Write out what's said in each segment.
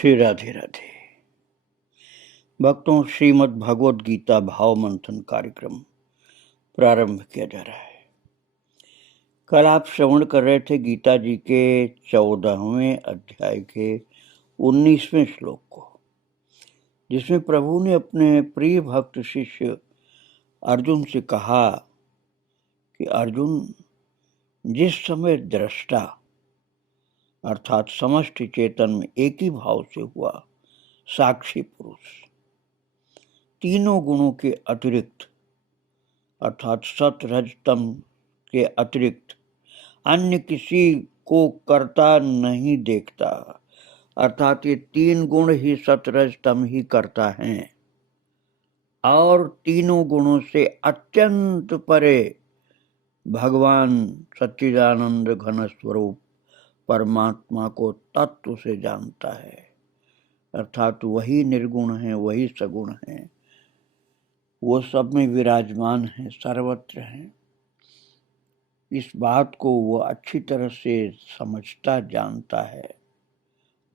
श्री राधे राधे। भक्तों, श्रीमद् भागवत गीता भाव मंथन कार्यक्रम प्रारंभ किया जा रहा है। कल आप श्रवण कर रहे थे गीता जी के 14वें अध्याय के 19वें श्लोक को, जिसमें प्रभु ने अपने प्रिय भक्त शिष्य अर्जुन से कहा कि अर्जुन, जिस समय दृष्टा अर्थात समष्टि चेतन में एक ही भाव से हुआ साक्षी पुरुष तीनों गुणों के अतिरिक्त अर्थात सत रज तम के अतिरिक्त अन्य किसी को करता नहीं देखता, अर्थात ये तीन गुण ही सत रज तम ही करता है और तीनों गुणों से अत्यंत परे भगवान सच्चिदानंद घन स्वरूप परमात्मा को तत्व से जानता है, अर्थात वही निर्गुण है, वही सगुण है, वो सब में विराजमान है, सर्वत्र है। इस बात को वो अच्छी तरह से समझता जानता है।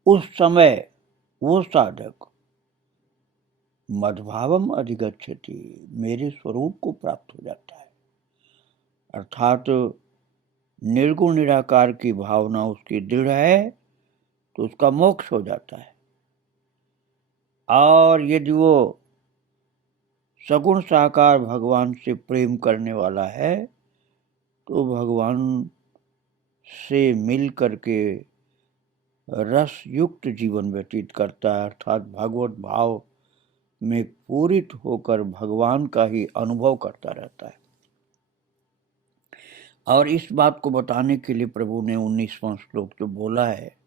उस समय वो साधक मद्भावम अधिगच्छति, मेरे स्वरूप को प्राप्त हो जाता है, अर्थात निर्गुण निराकार की भावना उसकी दृढ़ है तो उसका मोक्ष हो जाता है। और यदि वो सगुण साकार भगवान से प्रेम करने वाला है तो भगवान से मिल करके रस युक्त जीवन व्यतीत करता है, अर्थात भगवत भाव में पूरित होकर भगवान का ही अनुभव करता रहता है। और इस बात को बताने के लिए प्रभु ने 19वां श्लोक जो बोला है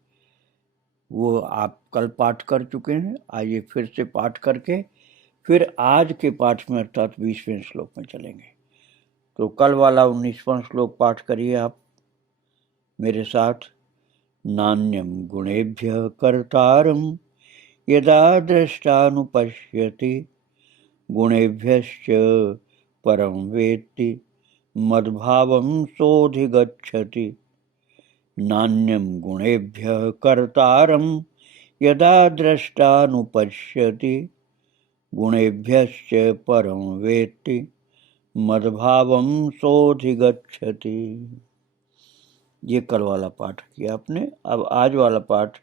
वो आप कल पाठ कर चुके हैं। आइए फिर से पाठ करके फिर आज के पाठ में अर्थात 20वें श्लोक में चलेंगे। तो कल वाला 19वां श्लोक पाठ करिए आप मेरे साथ। नान्यम गुणेभ्यः कर्तारं यदा दृष्टानुपश्यति गुणेभ्यश्च परं वेत्ति मद्भावं सोऽधिगच्छति। नान्यम गुणेभ्यः कर्तारं यदा दृष्टानुपश्यति गुणेभ्यश्च परं वेत्ति मद्भावं सोऽधिगच्छति। ये कल वाला पाठ किया आपने। अब आज वाला पाठ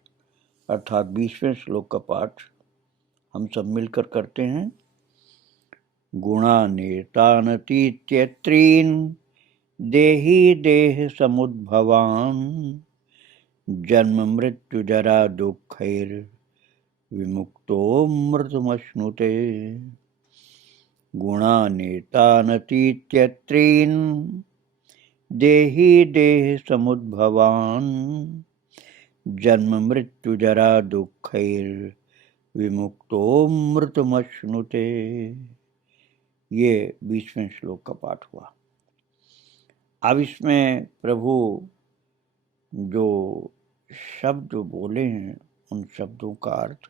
अर्थात 20वें श्लोक का पाठ हम सब मिलकर करते हैं। गुणानेतानतीत्यत्रीन् देहि देह समुद्भवान् जन्म मृत्यु जरा दुःखैर् विमुक्तो मृतमश्नुते। गुणानेतानतीत्यत्रीन् देहि देह समुद्भवान् जन्म मृत्यु जरा दुःखैर् विमुक्तो मृतमश्नुते। ये 20वें श्लोक का पाठ हुआ। अब इसमें प्रभु जो शब्द बोले हैं उन शब्दों का अर्थ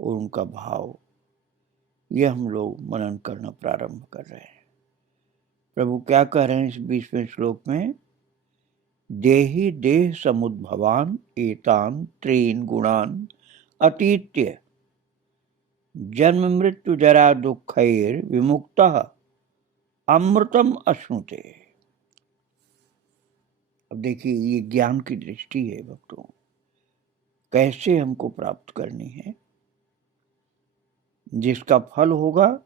और उनका भाव ये हम लोग मनन करना प्रारंभ कर रहे हैं। प्रभु क्या कह रहे हैं इस 20वें श्लोक में? देहि देह समुद्भवान एतान त्रीन गुणान अतीत्य जन्म मृत्यु जरा दुःखैर् विमुक्तः अमृतम अश्नुते। अब देखिए ये ज्ञान की दृष्टि है भक्तों, कैसे हमको प्राप्त करनी है, जिसका फल होगा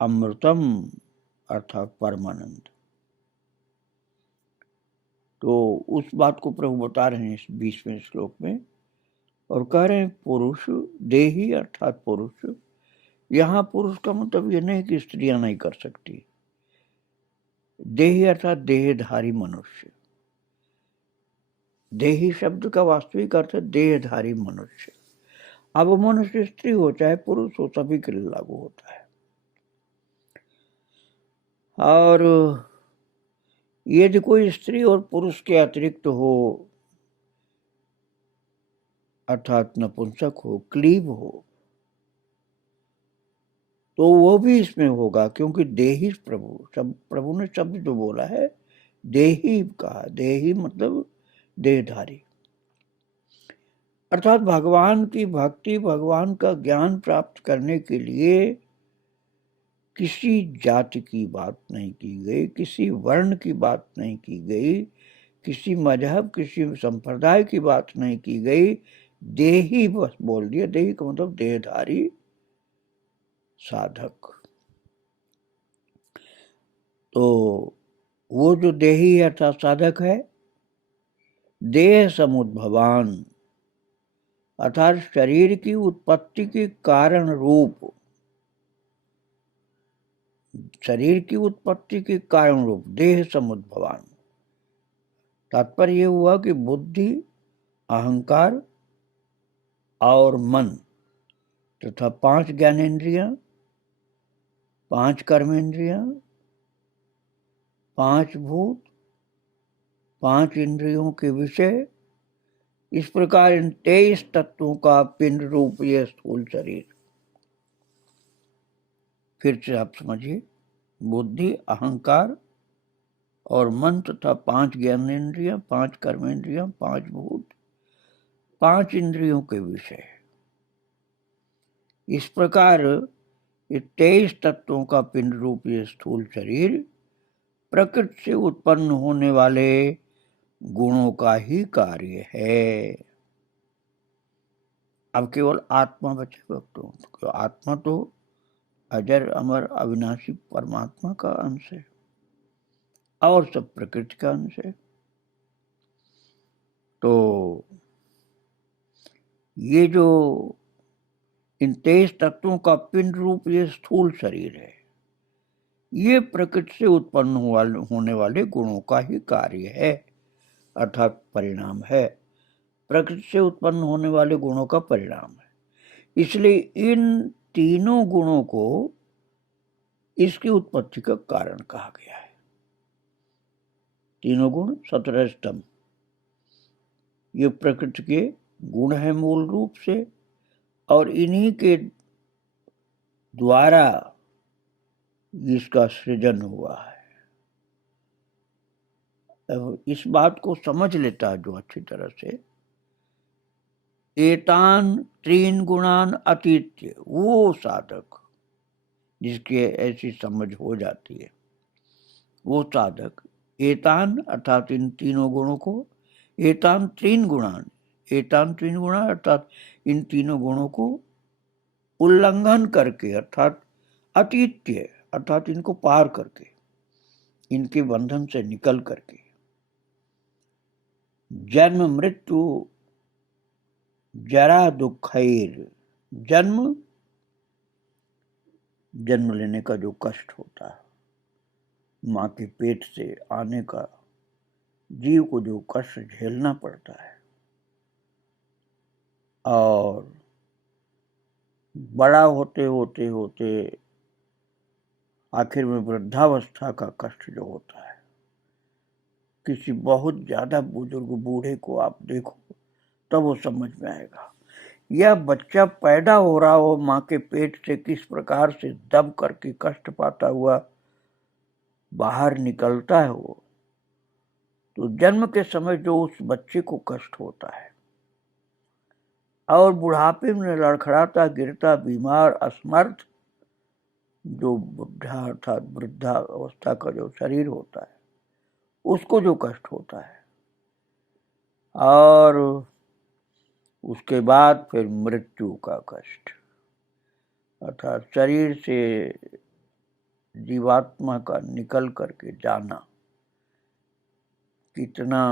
अमृतम अर्थात परमानंद। तो उस बात को प्रभु बता रहे हैं इस 20वें श्लोक में और कह रहे हैं पुरुष देही अर्थात पुरुष। यहाँ पुरुष का मतलब ये नहीं कि स्त्रियां नहीं कर सकती। देही अर्थात देहधारी मनुष्य। देही शब्द का वास्तविक अर्थ है देहधारी मनुष्य। अब वो मनुष्य स्त्री हो चाहे पुरुष हो, सभी के लिए लागू होता है। और यदि कोई स्त्री और पुरुष के अतिरिक्त हो अर्थात नपुंसक हो, क्लीब हो, तो वो भी इसमें होगा, क्योंकि देही प्रभु ने शब्द जो बोला है देही कहा। देही मतलब देहधारी। अर्थात भगवान की भक्ति, भगवान का ज्ञान प्राप्त करने के लिए किसी जाति की बात नहीं की गई, किसी वर्ण की बात नहीं की गई, किसी मजहब, किसी संप्रदाय की बात नहीं की गई। देही बस बोल दिया। देही का मतलब देहधारी साधक। तो वो जो देही है अर्थात साधक है, देह समुद्भवान अर्थात शरीर की उत्पत्ति के कारण रूप, शरीर की उत्पत्ति के कारण रूप देह समुद्भवान। तात्पर्य यह हुआ कि बुद्धि, अहंकार और मन तथा 5 ज्ञानेंद्रियां, 5 कर्मेंद्रियां, 5 भूत, 5 इंद्रियों के विषय, इस प्रकार इन 23 तत्वों का पिंड रूप यह स्थूल शरीर। फिर से आप समझिए, बुद्धि, अहंकार और मन तथा 5 ज्ञानेंद्रियां, 5 कर्मेंद्रियां, 5 भूत, 5 इंद्रियों के विषय। इस प्रकार ये 23 तत्वों का पिंड रूप ये स्थूल शरीर प्रकृति से उत्पन्न होने वाले गुणों का ही कार्य है। अब केवल आत्मा बचे भक्तों, तो आत्मा तो अजर अमर अविनाशी परमात्मा का अंश है और सब प्रकृति का अंश है। तो ये जो इन 23 तत्वों का पिंड रूप ये स्थूल शरीर है, ये प्रकृति से उत्पन्न होने वाले गुणों का ही कार्य है अर्थात परिणाम है। प्रकृति से उत्पन्न होने वाले गुणों का परिणाम है। इसलिए इन तीनों गुणों को इसकी उत्पत्ति का कारण कहा गया है। तीनों गुण 17 स्तंभ ये प्रकृति के गुण है मूल रूप से, और इन्हीं के द्वारा इसका सृजन हुआ है। इस बात को समझ लेता है जो अच्छी तरह से, एतान त्रीन गुणान अतीत्य, वो साधक जिसकी ऐसी समझ हो जाती है, वो साधक एतान अर्थात इन तीनों गुणों को, एतान त्रीन गुणान, एतान त्रीन गुणा अर्थात इन तीनों गुणों को उल्लंघन करके अर्थात अतीत्य अर्थात इनको पार करके, इनके बंधन से निकल करके, जन्म मृत्यु जरा दुखैर, जन्म लेने का जो कष्ट होता है, माँ के पेट से आने का जीव को जो कष्ट झेलना पड़ता है, और बड़ा होते होते होते आखिर में वृद्धावस्था का कष्ट जो होता है, किसी बहुत ज्यादा बुजुर्ग बूढ़े को आप देखो तब वो समझ में आएगा। यह बच्चा पैदा हो रहा हो माँ के पेट से, किस प्रकार से दब करके कष्ट पाता हुआ बाहर निकलता है वो, तो जन्म के समय जो उस बच्चे को कष्ट होता है, और बुढ़ापे में लड़खड़ाता गिरता बीमार असमर्थ जो बुढ़ा अर्थात वृद्धा अवस्था का जो शरीर होता है, उसको जो कष्ट होता है, और उसके बाद फिर मृत्यु का कष्ट अर्थात शरीर से जीवात्मा का निकल करके जाना कितना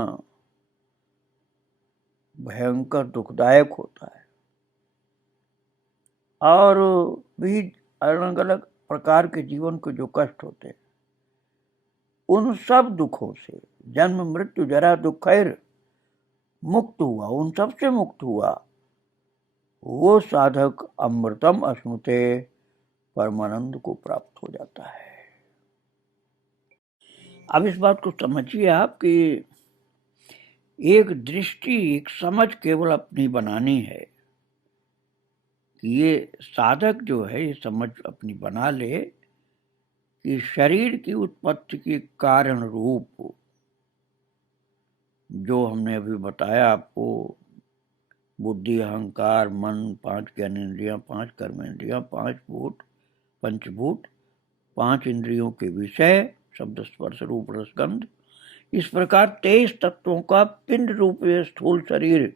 भयंकर दुखदायक होता है। और भी अलग अलग प्रकार के जीवन के जो कष्ट होते हैं, उन सब दुखों से जन्म मृत्यु जरा दुखैर मुक्त हुआ, उन सब से मुक्त हुआ वो साधक अमृतम अश्नुते परमानंद को प्राप्त हो जाता है। अब इस बात को समझिए आप कि एक दृष्टि, एक समझ केवल अपनी बनानी है कि ये साधक जो है ये समझ अपनी बना ले कि शरीर की उत्पत्ति के कारण रूप जो हमने अभी बताया आपको, बुद्धि, अहंकार, मन, 5 ज्ञानेंद्रियां, 5 कर्मेंद्रियां, 5 भूत, पंचभूत, 5 इंद्रियों के विषय, शब्द, स्पर्श, रूप, रस, गंध, इस प्रकार 23 तत्वों का पिंड रूप स्थूल शरीर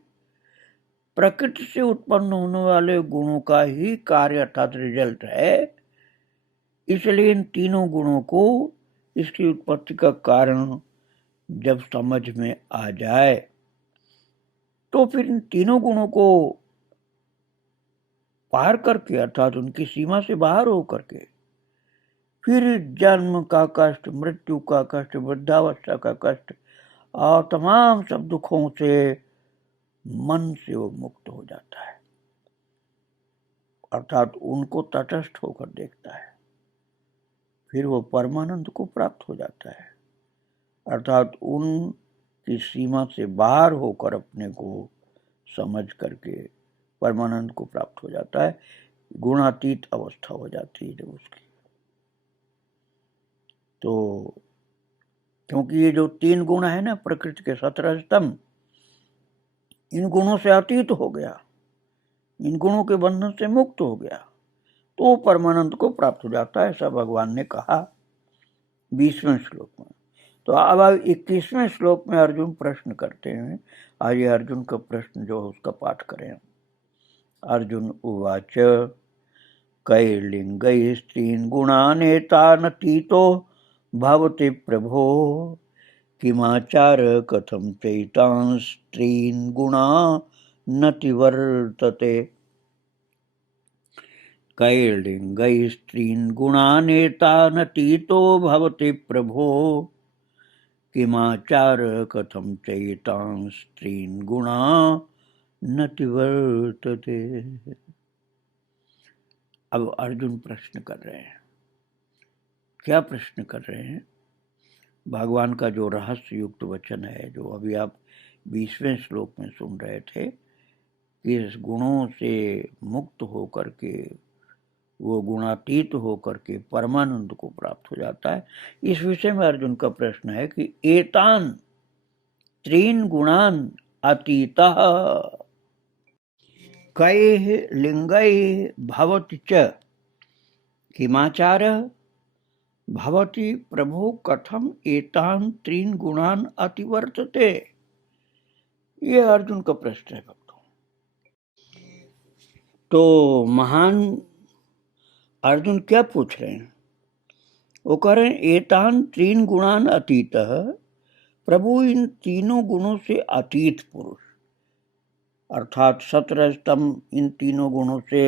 प्रकृति से उत्पन्न होने वाले गुणों का ही कार्य अर्थात रिजल्ट है। इसलिए इन तीनों गुणों को, इसकी उत्पत्ति का कारण जब समझ में आ जाए तो फिर इन तीनों गुणों को पार करके अर्थात उनकी सीमा से बाहर होकर के फिर जन्म का कष्ट, मृत्यु का कष्ट, वृद्धावस्था का कष्ट और तमाम सब दुखों से मन से वो मुक्त हो जाता है, अर्थात उनको तटस्थ होकर देखता है। फिर वो परमानंद को प्राप्त हो जाता है, अर्थात उनकी सीमा से बाहर होकर अपने को समझ करके परमानंद को प्राप्त हो जाता है। गुणातीत अवस्था हो जाती है जब उसकी। तो क्योंकि ये जो 3 गुण है ना, प्रकृति के 17 स्तंभ, इन गुणों से अतीत हो गया, इन गुणों के बंधन से मुक्त हो गया, तो परमानंद को प्राप्त हो जाता है, ऐसा भगवान ने कहा 20वें श्लोक में। तो अब 21वें श्लोक में अर्जुन प्रश्न करते हैं। आइए अर्जुन का प्रश्न जो है उसका पाठ करें। अर्जुन उवाच कैर्लिङ्गैः स्त्रीन् गुणानेतानतीतो भवति प्रभो किमाचार कथं चैतां स्त्रीन् गुणानतिवर्तते। कैर्लिङ्गैः स्त्रीन् गुणानेतानतीतो भवति प्रभो किमाचार कथं चैतां स्त्रीन् गुणानतिवर्तते। अब अर्जुन प्रश्न कर रहे हैं। क्या प्रश्न कर रहे हैं? भगवान का जो रहस्य युक्त वचन है, जो अभी आप 20वें श्लोक में सुन रहे थे, इस गुणों से मुक्त होकर के, वो गुणातीत होकर के परमानंद को प्राप्त हो जाता है। इस विषय में अर्जुन का प्रश्न है कि एतान त्रीन गुणान अतीतः कैः लिंगैः भवति च किमाचारः भवति प्रभो कथम एतान त्रीन गुणान अतिवर्तते। ये अर्जुन का प्रश्न है भक्तों। तो महान अर्जुन क्या पूछ रहे हैं? वो कह रहे हैं एतान त्रीन गुणान अतीतः, प्रभु इन तीनों गुणों से अतीत पुरुष, अर्थात 17 स्तंभ इन तीनों गुणों से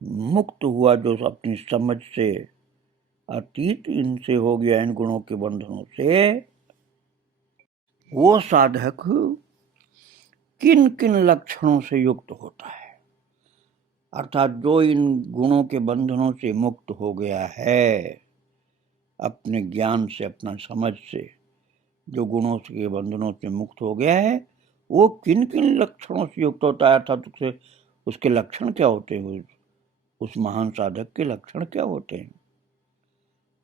मुक्त हुआ, जो अपनी समझ से अतीत इनसे हो गया, इन गुणों के बंधनों से, वो साधक किन किन लक्षणों से युक्त होता है, अर्थात जो इन गुणों के बंधनों से मुक्त हो गया है, अपने ज्ञान से, अपना समझ से जो गुणों के बंधनों से मुक्त हो गया है, वो किन किन लक्षणों से युक्त होता है, अर्थात उसके लक्षण क्या होते हैं, उस महान साधक के लक्षण क्या होते हैं,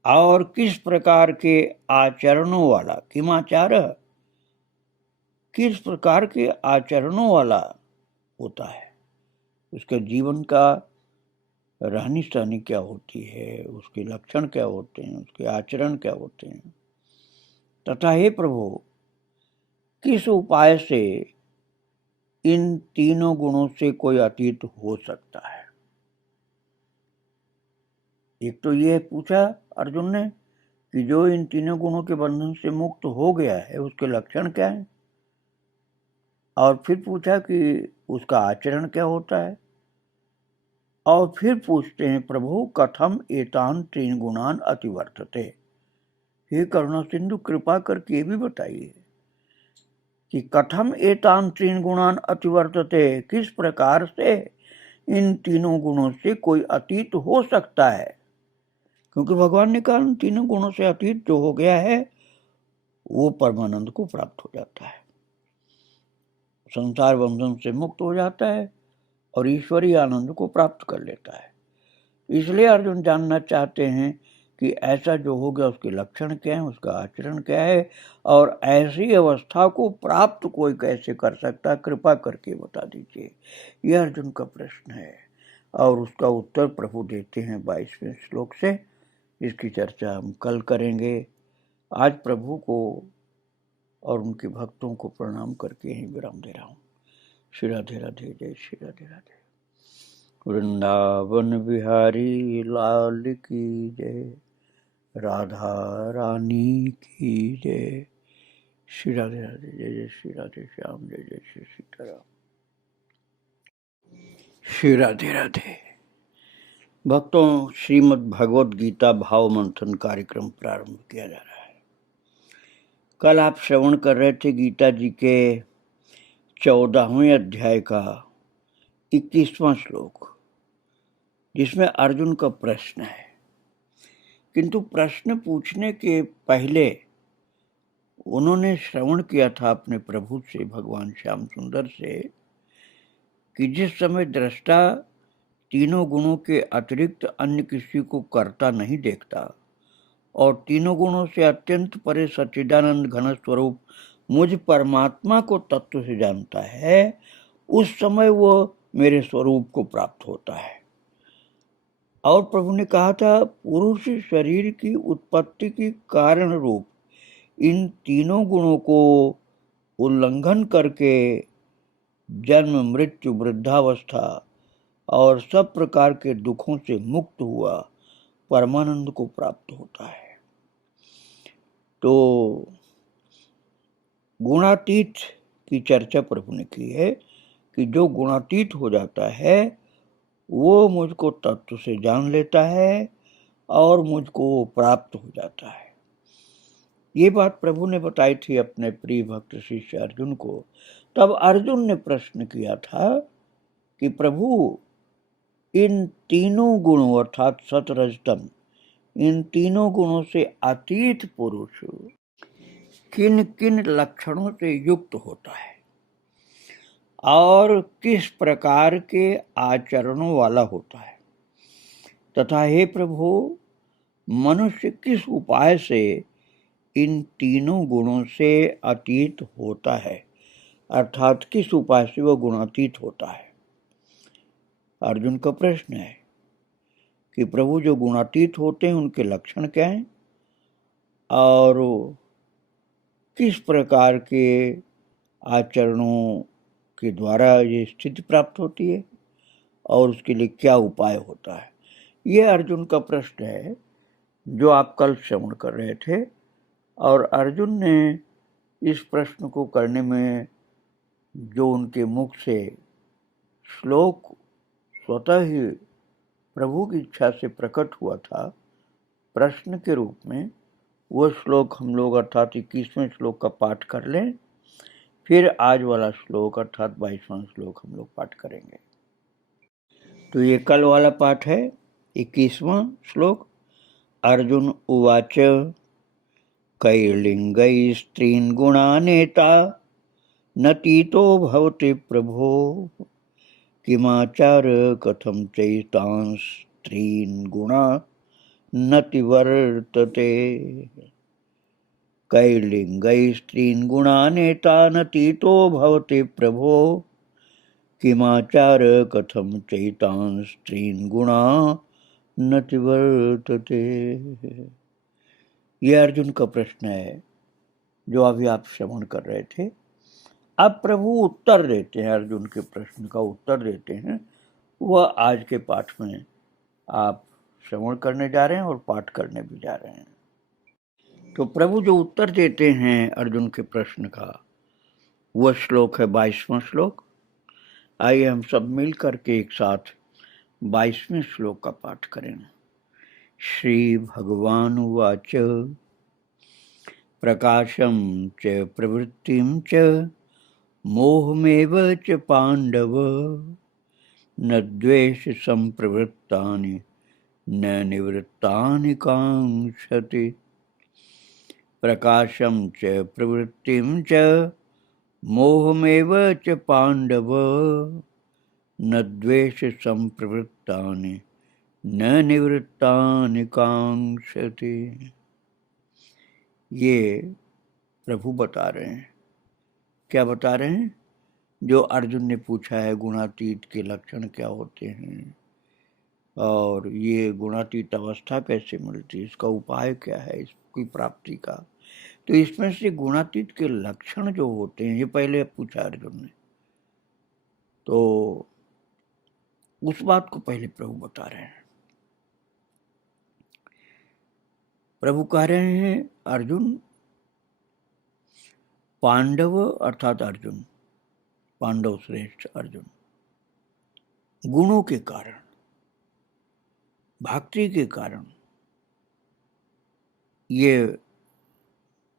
और किस प्रकार के आचरणों वाला, किमाचार, किस प्रकार के आचरणों वाला होता है, उसके जीवन का रहनी सहनी क्या होती है, उसके लक्षण क्या होते हैं, उसके आचरण क्या होते हैं, तथा हे प्रभु किस उपाय से इन तीनों गुणों से कोई अतीत हो सकता है। एक तो ये पूछा अर्जुन ने कि जो इन तीनों गुणों के बंधन से मुक्त हो गया है, उसके लक्षण क्या है, और फिर पूछा कि उसका आचरण क्या होता है, और फिर पूछते हैं प्रभु कथम एतान त्रीन गुणान अतिवर्तते। हे करुणा सिंधु, कृपा करके भी बताइए कि कथम एतान त्रीन गुणान अतिवर्तते, किस प्रकार से इन तीनों गुणों से कोई अतीत हो सकता है। क्योंकि भगवान ने कहा इन तीनों गुणों से अतीत जो हो गया है वो परमानंद को प्राप्त हो जाता है, संसार बंधन से मुक्त हो जाता है और ईश्वरीय आनंद को प्राप्त कर लेता है। इसलिए अर्जुन जानना चाहते हैं कि ऐसा जो हो गया उसके लक्षण क्या है, उसका आचरण क्या है, और ऐसी अवस्था को प्राप्त कोई कैसे कर सकता है, कृपा करके बता दीजिए। यह अर्जुन का प्रश्न है और उसका उत्तर प्रभु देते हैं 22वें श्लोक से। इसकी चर्चा हम कल करेंगे। आज प्रभु को और उनके भक्तों को प्रणाम करके ही विराम दे रहा हूँ। श्री राधे राधे, जय श्री राधे राधे। वृंदावन बिहारी लाल की जय, राधा रानी की जय। श्री राधे राधे, जय जय श्री राधे श्याम, जय जय श्री सीताराम। श्री राधे राधे। भक्तों, श्रीमद् भगवद गीता भाव मंथन कार्यक्रम प्रारंभ किया जा रहा है। कल आप श्रवण कर रहे थे गीता जी के 14वें अध्याय का 21वां श्लोक, जिसमें अर्जुन का प्रश्न है। किंतु प्रश्न पूछने के पहले उन्होंने श्रवण किया था अपने प्रभु से, भगवान श्याम सुंदर से, कि जिस समय दृष्टा तीनों गुणों के अतिरिक्त अन्य किसी को करता नहीं देखता और तीनों गुणों से अत्यंत परे सच्चिदानंद घन स्वरूप मुझ परमात्मा को तत्व से जानता है, उस समय वो मेरे स्वरूप को प्राप्त होता है। और प्रभु ने कहा था, पुरुष शरीर की उत्पत्ति की कारण रूप इन तीनों गुणों को उल्लंघन करके जन्म, मृत्यु, वृद्धावस्था और सब प्रकार के दुखों से मुक्त हुआ परमानंद को प्राप्त होता है। तो गुणातीत की चर्चा प्रभु ने की है कि जो गुणातीत हो जाता है वो मुझको तत्व से जान लेता है और मुझको प्राप्त हो जाता है। ये बात प्रभु ने बताई थी अपने प्रिय भक्त शिष्य अर्जुन को। तब अर्जुन ने प्रश्न किया था कि प्रभु, इन तीनों गुणों अर्थात सत रज तम, इन तीनों गुणों से अतीत पुरुष किन किन लक्षणों से युक्त होता है और किस प्रकार के आचरणों वाला होता है, तथा हे प्रभु, मनुष्य किस उपाय से इन तीनों गुणों से अतीत होता है, अर्थात किस उपाय से वह गुणातीत होता है। अर्जुन का प्रश्न है कि प्रभु, जो गुणातीत होते हैं उनके लक्षण क्या हैं और किस प्रकार के आचरणों के द्वारा ये स्थिति प्राप्त होती है और उसके लिए क्या उपाय होता है। ये अर्जुन का प्रश्न है जो आप कल श्रवण कर रहे थे। और अर्जुन ने इस प्रश्न को करने में जो उनके मुख से श्लोक स्वतः ही प्रभु की इच्छा से प्रकट हुआ था प्रश्न के रूप में, वह श्लोक हम लोग अर्थात 21वें श्लोक का पाठ कर लें, फिर आज वाला श्लोक अर्थात 22वां श्लोक हम लोग पाठ करेंगे। तो ये कल वाला पाठ है 21वां श्लोक। अर्जुन उवाच कैर्लिंगै स्त्रीन् गुणानेता नतीतो भवति प्रभो, किमाचार कथं चैतांस् स्त्रीन् गुणा नतिवर्तते। कैर्लिंगै स्त्रीन् गुणानेता नतीतो भवति प्रभो, किमाचार कथं चैतांस् स्त्रीन् गुणा नतिवर्तते। यह अर्जुन का प्रश्न है जो अभी आप श्रवण कर रहे थे। अब प्रभु उत्तर देते हैं, अर्जुन के प्रश्न का उत्तर देते हैं। वह आज के पाठ में आप श्रवण करने जा रहे हैं और पाठ करने भी जा रहे हैं। तो प्रभु जो उत्तर देते हैं अर्जुन के प्रश्न का, वह श्लोक है 22वां श्लोक। आइए हम सब मिल करके एक साथ 22वें श्लोक का पाठ करें। श्री भगवान उवाच प्रकाशं च प्रवृत्तिं च मोहमेव च पांडव, न द्वेष संप्रवृत्तानि न निवृत्तानि कांक्षति। प्रकाशं च प्रवृत्तिं च मोहमेव च पांडव, न द्वेष संप्रवृत्तानि न निवृत्तानि कांक्षति। ये प्रभु बता रहे हैं। क्या बता रहे हैं? जो अर्जुन ने पूछा है गुणातीत के लक्षण क्या होते हैं और ये गुणातीत अवस्था कैसे मिलती है, इसका उपाय क्या है इसकी प्राप्ति का। तो इसमें से गुणातीत के लक्षण जो होते हैं ये पहले पूछा अर्जुन ने, तो उस बात को पहले प्रभु बता रहे हैं। प्रभु कह रहे हैं अर्जुन, पांडव अर्थात अर्जुन, पांडव श्रेष्ठ अर्जुन, गुणों के कारण, भक्ति के कारण ये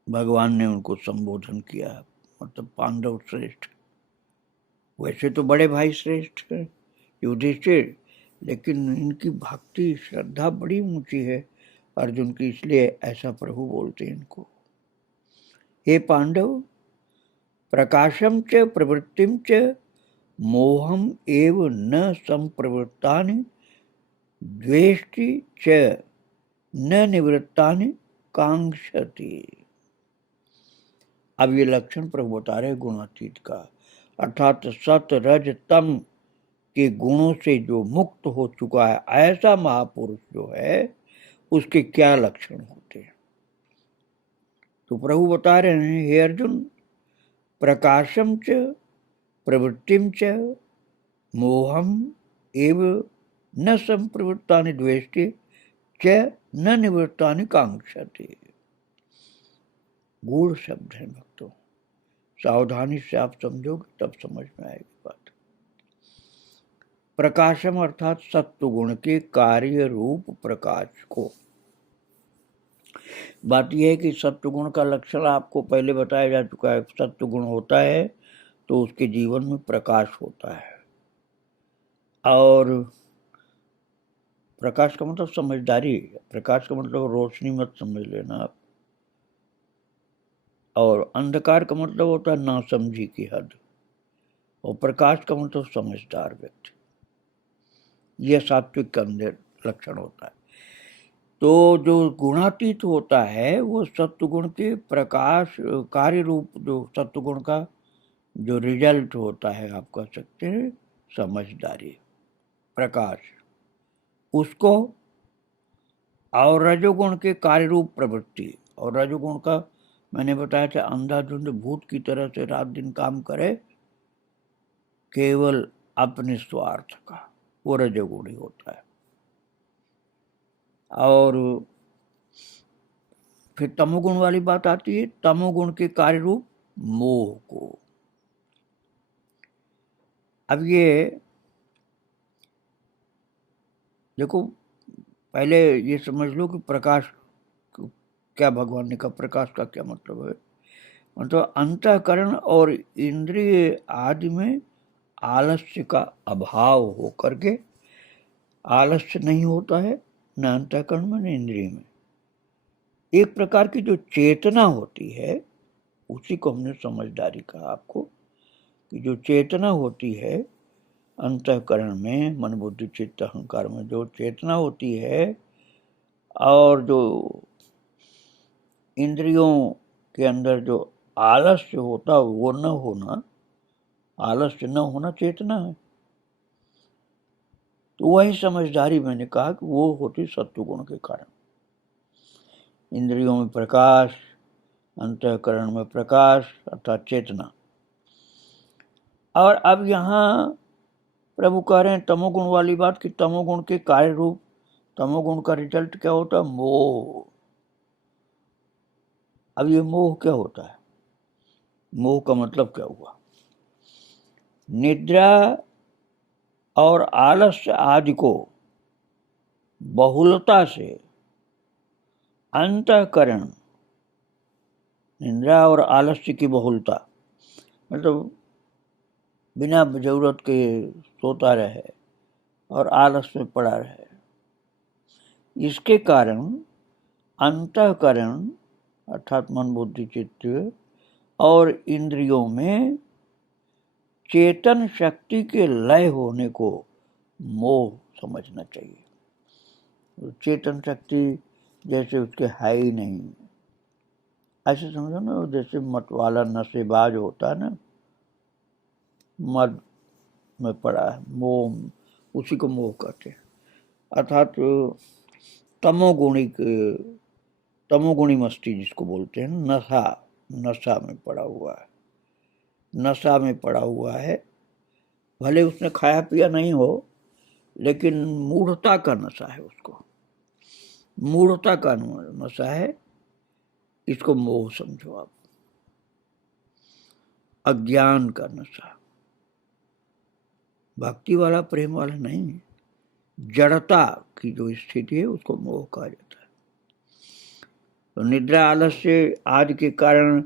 भगवान ने उनको संबोधन किया, मतलब पांडव श्रेष्ठ। वैसे तो बड़े भाई श्रेष्ठ है युधिष्ठिर, लेकिन इनकी भक्ति श्रद्धा बड़ी ऊंची है अर्जुन की, इसलिए ऐसा प्रभु बोलते हैं इनको। हे पांडव, प्रकाशम च प्रवृत्तिम च मोहम एव न संप्रवृत्तानि द्वेष्टि च न निवृत्तानि कांक्षति। अब ये लक्षण प्रभु बता रहे गुणातीत का, अर्थात सत रज तम के गुणों से जो मुक्त हो चुका है ऐसा महापुरुष जो है उसके क्या लक्षण होते हैं। तो प्रभु बता रहे हैं, हे अर्जुन, प्रकाशम च प्रवृत्तिम च मोहम एव न संप्रवृत्तानि द्वेष्टि च न निवृत्तानि कांक्षति। गूढ़ शब्द है भक्तों, सावधानी से आप समझोगे तब समझ में आएगी बात। प्रकाशम अर्थात सत्व गुण के कार्य रूप प्रकाश को। बात यह है कि सत्व गुण का लक्षण आपको पहले बताया जा चुका है। सत्व गुण होता है तो उसके जीवन में प्रकाश होता है, और प्रकाश का मतलब समझदारी, प्रकाश का मतलब रोशनी मत समझ लेना आप, और अंधकार का मतलब होता है नासमझी की हद, और प्रकाश का मतलब समझदार व्यक्ति। यह सात्विक का अंदर लक्षण होता है। तो जो गुणातीत होता है वो सत्वगुण के प्रकाश कार्य रूप, जो सत्वगुण का जो रिजल्ट होता है, आप कह सकते हैं समझदारी, प्रकाश, उसको, और रजोगुण के कार्य रूप प्रवृत्ति। और रजोगुण का मैंने बताया था अंधाधुंध भूत की तरह से रात दिन काम करे केवल अपने स्वार्थ का, वो रजोगुण ही होता है। और फिर तमोगुण वाली बात आती है, तमोगुण के कार्य रूप मोह को। अब ये देखो, पहले ये समझ लो कि प्रकाश क्या, भगवान ने कहा प्रकाश का क्या मतलब है। मतलब अंतःकरण और इंद्रिय आदि में आलस्य का अभाव हो करके, आलस्य नहीं होता है न अंतःकरण में न इंद्रिय में। एक प्रकार की जो चेतना होती है उसी को हमने समझदारी कहा आपको, कि जो चेतना होती है अंतःकरण में, मन बुद्धि चित्त अहंकार में जो चेतना होती है, और जो इंद्रियों के अंदर जो आलस्य होता वो न होना, आलस्य न होना चेतना है। तो वही समझदारी मैंने कहा कि वो होती सत्वगुण के कारण। इंद्रियों में प्रकाश, अंतःकरण में प्रकाश अर्थात चेतना। और अब यहाँ प्रभु कह रहे हैं तमोगुण वाली बात, कि तमोगुण के कार्य रूप, तमोगुण का रिजल्ट क्या होता है? मोह। अब ये मोह क्या होता है? मोह का मतलब क्या हुआ? निद्रा और आलस्य आदि को बहुलता से अंतःकरण, निद्रा और आलस्य की बहुलता मतलब बिना जरूरत के सोता रहे और आलस में पड़ा रहे, इसके कारण अंतःकरण अर्थात मन बुद्धि चित्त और इंद्रियों में चेतन शक्ति के लय होने को मोह समझना चाहिए। चेतन शक्ति जैसे उसके है ही नहीं। ऐसे समझो ना, जैसे मतवाला नशेबाज होता है ना, मद में पड़ा है, मोह, उसी को मोह कहते हैं। अर्थात तमोगुणी मस्ती जिसको बोलते हैं, नशा में पड़ा हुआ है, नशा में पड़ा हुआ है। भले उसने खाया पिया नहीं हो, लेकिन मूढ़ता का नशा है उसको, मूढ़ता का नशा है। इसको मोह समझो आप, अज्ञान का नशा। भक्ति वाला, प्रेम वाला नहीं, जड़ता की जो स्थिति है उसको मोह कहा जाता है। तो निद्रा आलस्य आदि के कारण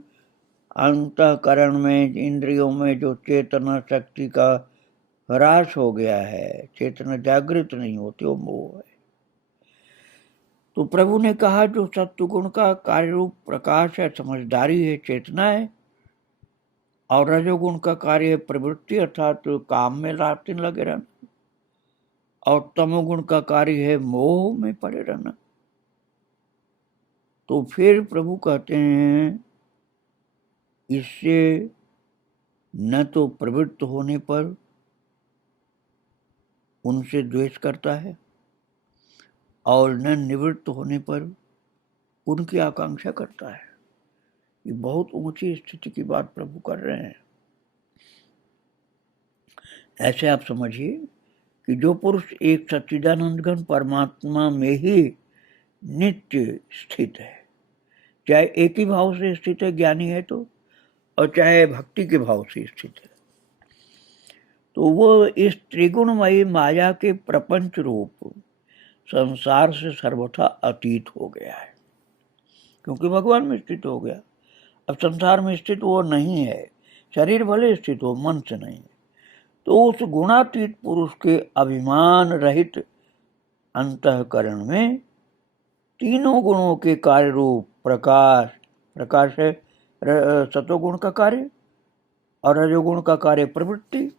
अंतःकरण में, इंद्रियों में जो चेतना शक्ति का ह्रास हो गया है, चेतना जागृत नहीं होती, वो मोह है। तो प्रभु ने कहा जो सत्वगुण का कार्य रूप प्रकाश है, समझदारी है, चेतना है, और रजोगुण का कार्य है प्रवृत्ति, अर्थात काम में लातिन लगे रहना, और तमोगुण का कार्य है मोह में पड़े रहना। तो फिर प्रभु कहते हैं इससे न तो प्रवृत्त होने पर उनसे द्वेष करता है, और न निवृत्त होने पर उनकी आकांक्षा करता है। ये बहुत ऊंची स्थिति की बात प्रभु कर रहे हैं। ऐसे आप समझिए कि जो पुरुष एक सच्चिदानंद घन परमात्मा में ही नित्य स्थित है, चाहे एक ही भाव से स्थित है ज्ञानी है तो, और चाहे भक्ति के भाव से स्थित है, तो वो इस त्रिगुणमयी माया के प्रपंच रूप संसार से सर्वथा अतीत हो गया है, क्योंकि भगवान में स्थित हो गया। अब संसार में स्थित वो नहीं है, शरीर भले स्थित हो, मन से नहीं। तो उस गुणातीत पुरुष के अभिमान रहित अंतःकरण में तीनों गुणों के कार्य रूप प्रकाश, प्रकाश है सतोगुण का कार्य, और रजोगुण का कार्य प्रवृत्ति,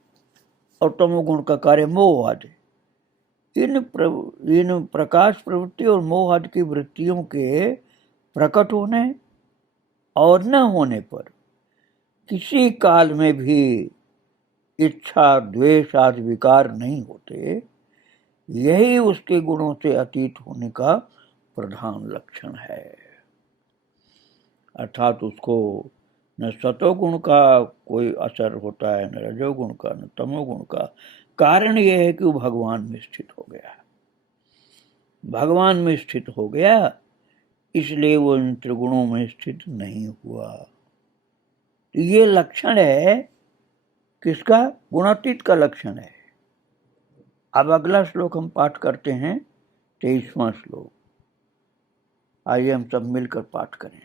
और तमोगुण का कार्य मोह आदि। इन प्रकाश, प्रवृत्ति और मोह आदि की वृत्तियों के प्रकट होने और न होने पर किसी काल में भी इच्छा, द्वेष आदि विकार नहीं होते। यही उसके गुणों से अतीत होने का प्रधान लक्षण है। अर्थात उसको न सतोगुण का कोई असर होता है, न रजोगुण का, न तमोगुण का। कारण यह है कि वो भगवान में स्थित हो गया, भगवान में स्थित हो गया, इसलिए वो इन त्रिगुणों में स्थित नहीं हुआ। तो ये लक्षण है किसका? गुणातीत का लक्षण है। अब अगला श्लोक हम पाठ करते हैं, 23वां श्लोक। आइए हम सब मिलकर पाठ करें।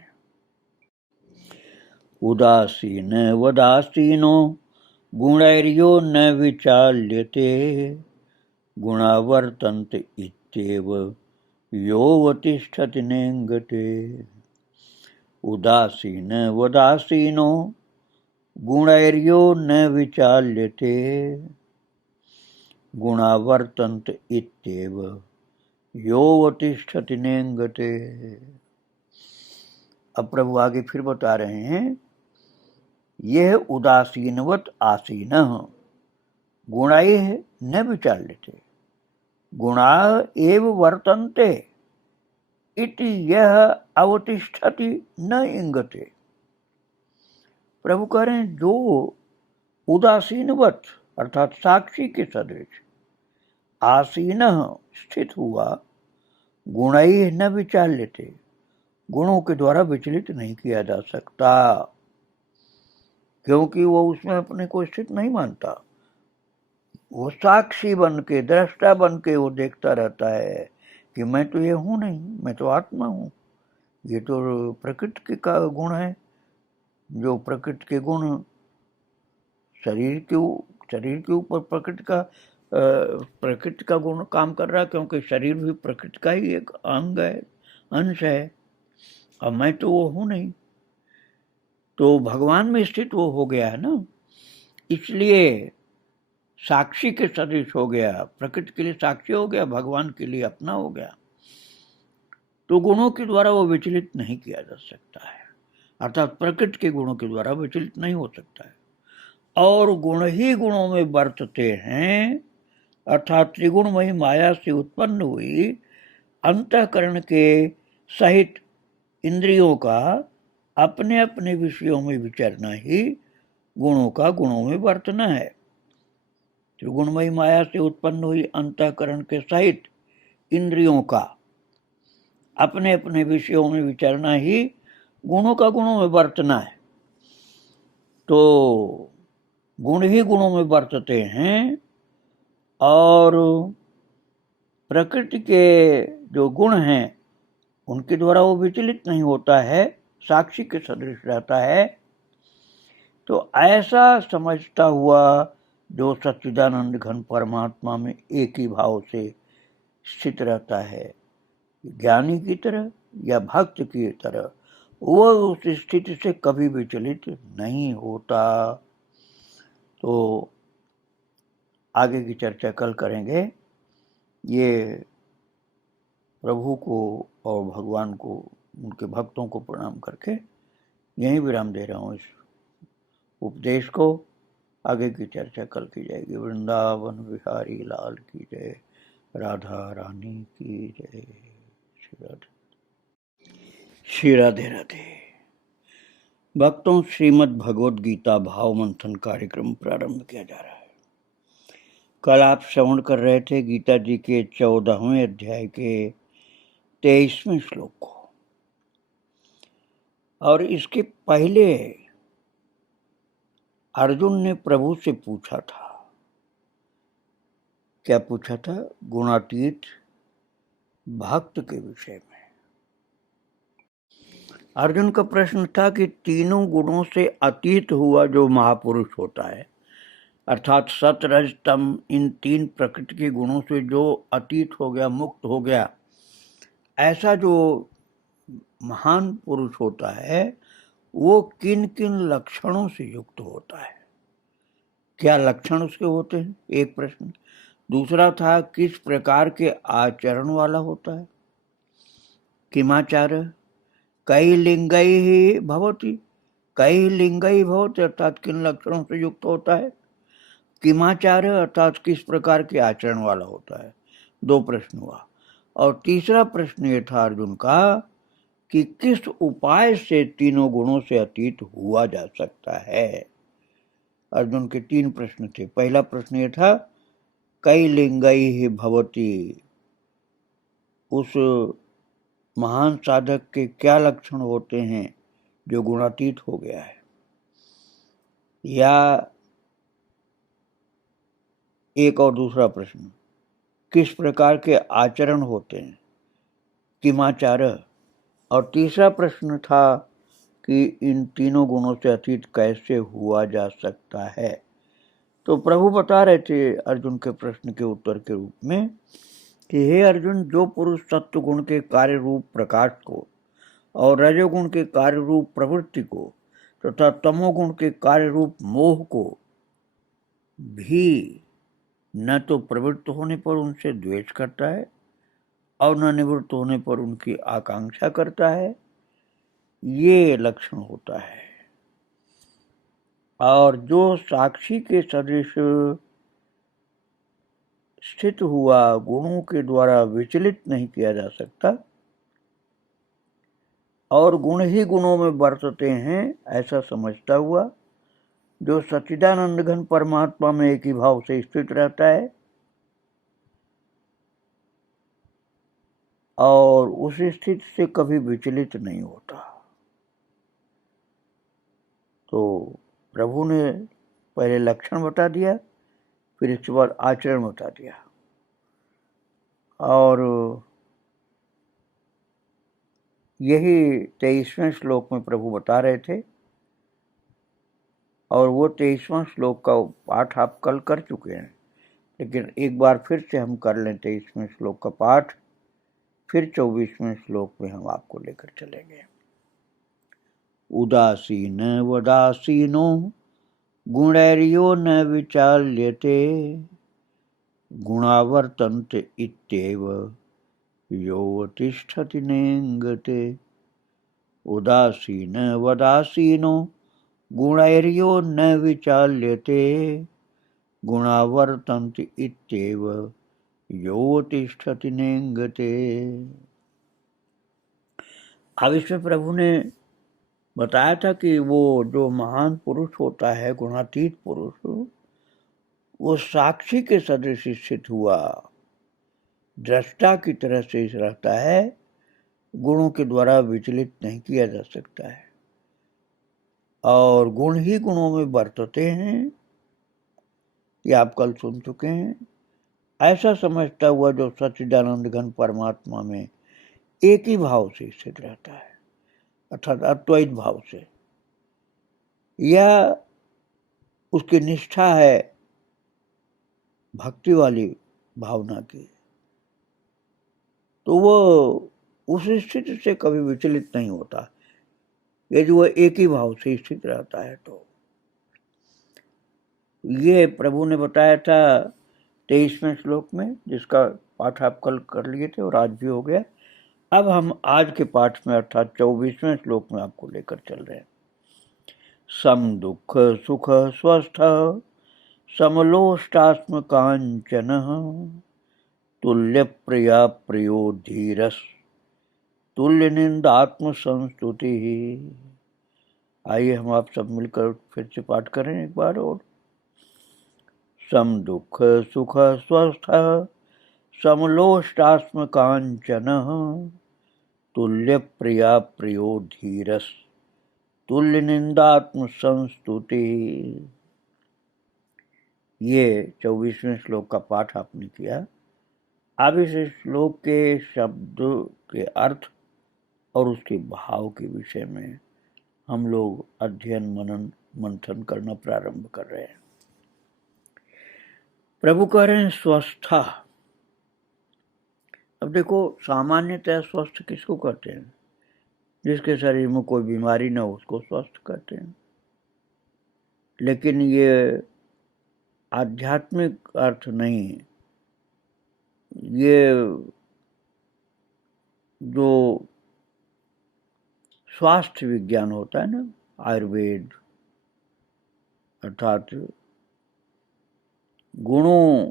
उदासीन वदासीनो गुणैर्यो न विचाल्यते, गुणावर्तन्त इत्येव योऽवतिष्ठति नेङ्गते। उदासीन वदासीनो गुणैर्यो न विचाल्यते, गुणावर्तन्त इत्येव योऽवतिष्ठति नेङ्गते। अब प्रभु आगे फिर बता रहे हैं, यह उदासीनवत आसीनः गुणैः न विचाल्यते, गुणा एव वर्तन्ते इति यह अवतिष्ठति न इंगते। प्रभु कह रहे हैं जो उदासीनवत अर्थात साक्षी के सदृश आसीनः स्थित हुआ, गुणैः न विचाल्यते, गुणों के द्वारा विचलित नहीं किया जा सकता, क्योंकि वो उसमें अपने को स्थित नहीं मानता। वो साक्षी बन के, दृष्टा बन के वो देखता रहता है कि मैं तो ये हूँ नहीं, मैं तो आत्मा हूँ। ये तो प्रकृति का गुण है, जो प्रकृति के गुण शरीर के ऊपर प्रकृति का गुण काम कर रहा है, क्योंकि शरीर भी प्रकृति का ही एक अंग है, अंश है। और मैं तो वो हूँ नहीं, तो भगवान में स्थित वो हो गया है ना, इसलिए साक्षी के सदृश हो गया, प्रकृति के लिए साक्षी हो गया, भगवान के लिए अपना हो गया। तो गुणों के द्वारा वो विचलित नहीं किया जा सकता है, अर्थात प्रकृति के गुणों के द्वारा विचलित नहीं हो सकता है। और गुण ही गुणों में बरतते हैं, अर्थात त्रिगुणमयी माया से उत्पन्न हुई अंतःकरण के सहित इंद्रियों का अपने अपने विषयों में विचरना ही गुणों का गुणों में बरतना है। त्रिगुणमयी माया से उत्पन्न हुई अंतःकरण के सहित इंद्रियों का अपने अपने विषयों में विचरना ही गुणों का गुणों में बरतना है। तो गुण ही गुणों में बरतते हैं और प्रकृति के जो गुण हैं उनके द्वारा वो विचलित नहीं होता है, साक्षी के सदृश रहता है। तो ऐसा समझता हुआ जो सच्चिदानंद घन परमात्मा में एक ही भाव से स्थित रहता है, ज्ञानी की तरह या भक्त की तरह, वो उस स्थिति से कभी विचलित नहीं होता। तो आगे की चर्चा कल करेंगे। ये प्रभु को और भगवान को, उनके भक्तों को प्रणाम करके यहीं विराम दे रहा हूँ इस उपदेश को। आगे की चर्चा कल की जाएगी। वृंदावन बिहारी लाल की जय, राधा रानी की जय। श्री राधे राधे। भक्तों, श्रीमद् भगवद गीता भाव मंथन कार्यक्रम प्रारंभ किया जा रहा है। कल आप श्रवण कर रहे थे गीता जी के 14वें अध्याय के 23वें श्लोक को, और इसके पहले अर्जुन ने प्रभु से पूछा था। क्या पूछा था? गुणातीत भक्त के विषय में। अर्जुन का प्रश्न था कि तीनों गुणों से अतीत हुआ जो महापुरुष होता है, अर्थात सत रज तम, इन तीन प्रकृति के गुणों से जो अतीत हो गया, मुक्त हो गया, ऐसा जो महान पुरुष होता है वो किन किन लक्षणों से युक्त होता है, क्या लक्षण उसके होते हैं, एक प्रश्न। दूसरा था किस प्रकार के आचरण वाला होता है, किमाचार, कई लिंगई ही भवती, कई लिंगई भवती, अर्थात किन लक्षणों से युक्त होता है, किमाचार अर्थात किस प्रकार के आचरण वाला होता है। दो प्रश्न हुआ। और तीसरा प्रश्न ये था अर्जुन का कि किस उपाय से तीनों गुणों से अतीत हुआ जा सकता है। अर्जुन के तीन प्रश्न थे। पहला प्रश्न ये था कई लिंगई ही भवती, उस महान साधक के क्या लक्षण होते हैं जो गुणातीत हो गया है, या एक और दूसरा प्रश्न किस प्रकार के आचरण होते हैं, किमाचार। और तीसरा प्रश्न था कि इन तीनों गुणों से अतीत कैसे हुआ जा सकता है। तो प्रभु बता रहे थे अर्जुन के प्रश्न के उत्तर के रूप में कि हे अर्जुन, जो पुरुष सत्व गुण के कार्य रूप प्रकाश को और रजोगुण के कार्य रूप प्रवृत्ति को तथा तमोगुण के कार्य रूप मोह को भी न तो प्रवृत्त होने पर उनसे द्वेष करता है और न निवृत्त होने पर उनकी आकांक्षा करता है, ये लक्षण होता है। और जो साक्षी के सदृश स्थित हुआ, गुणों के द्वारा विचलित नहीं किया जा सकता और गुण ही गुणों में बरतते हैं, ऐसा समझता हुआ जो सच्चिदानंद घन परमात्मा में एक ही भाव से स्थित रहता है और उस स्थिति से कभी विचलित नहीं होता। तो प्रभु ने पहले लक्षण बता दिया, फिर इसके बाद आचरण बता दिया। और यही 23वें श्लोक में प्रभु बता रहे थे, और वो 23वां श्लोक का पाठ आप कल कर चुके हैं, लेकिन एक बार फिर से हम कर लें 23वें श्लोक का पाठ, फिर 24वें श्लोक में हम आपको लेकर चलेंगे। उदासीन वदासीनो गुणैर्यो न विचाल्यते, गुणावर्तन्त इत्येव यो तिष्ठति नेङ्गते उदासीन वदासीनो गुणैर्यो न विचाल्यते गुणावर्तन्ते इत्येव यो तिष्ठति नेङ्गते। अब इसमें प्रभु ने बताया था कि वो जो महान पुरुष होता है, गुणातीत पुरुष, वो साक्षी के सदृश स्थित हुआ, दृष्टा की तरह से रहता है, गुणों के द्वारा विचलित नहीं किया जा सकता है, और गुण ही गुणों में बरतते हैं, ये आप कल सुन चुके हैं। ऐसा समझता हुआ जो सच्चिदानंद घन परमात्मा में एक ही भाव से स्थित रहता है, अर्थात अद्वैत भाव से, यह उसकी निष्ठा है भक्ति वाली भावना की, तो वो उस स्थिति से कभी विचलित नहीं होता यदि वो एक ही भाव से स्थित रहता है। तो ये प्रभु ने बताया था 23वें श्लोक में, जिसका पाठ आप कल कर लिए थे और आज भी हो गया। अब हम आज के पाठ में अर्थात 24वें श्लोक में आपको लेकर चल रहे हैं। सम दुख सुख स्वस्थ समलोष्टास्म कांचन तुल्य प्रिया प्रियो धीरस तुल्य निंदात्म संस्तुति। आइए हम आप सब मिलकर फिर से पाठ करें एक बार और। सम दुख सुख स्वस्थ समलोष्टास्म कांचन तुल्य प्रिया प्रियो धीरस तुल्य निंदात्म संस्तुति। ये 24वें श्लोक का पाठ आपने किया। अब इस श्लोक के शब्द के अर्थ और उसके भाव के विषय में हम लोग अध्ययन मनन मंथन करना प्रारंभ कर रहे हैं। प्रभु कह रहे हैं स्वस्था। अब देखो, सामान्यतः स्वस्थ किसको कहते हैं? जिसके शरीर में कोई बीमारी न हो उसको स्वस्थ कहते हैं। लेकिन ये आध्यात्मिक अर्थ नहीं है। ये जो स्वास्थ्य विज्ञान होता है ना, आयुर्वेद, अर्थात गुणों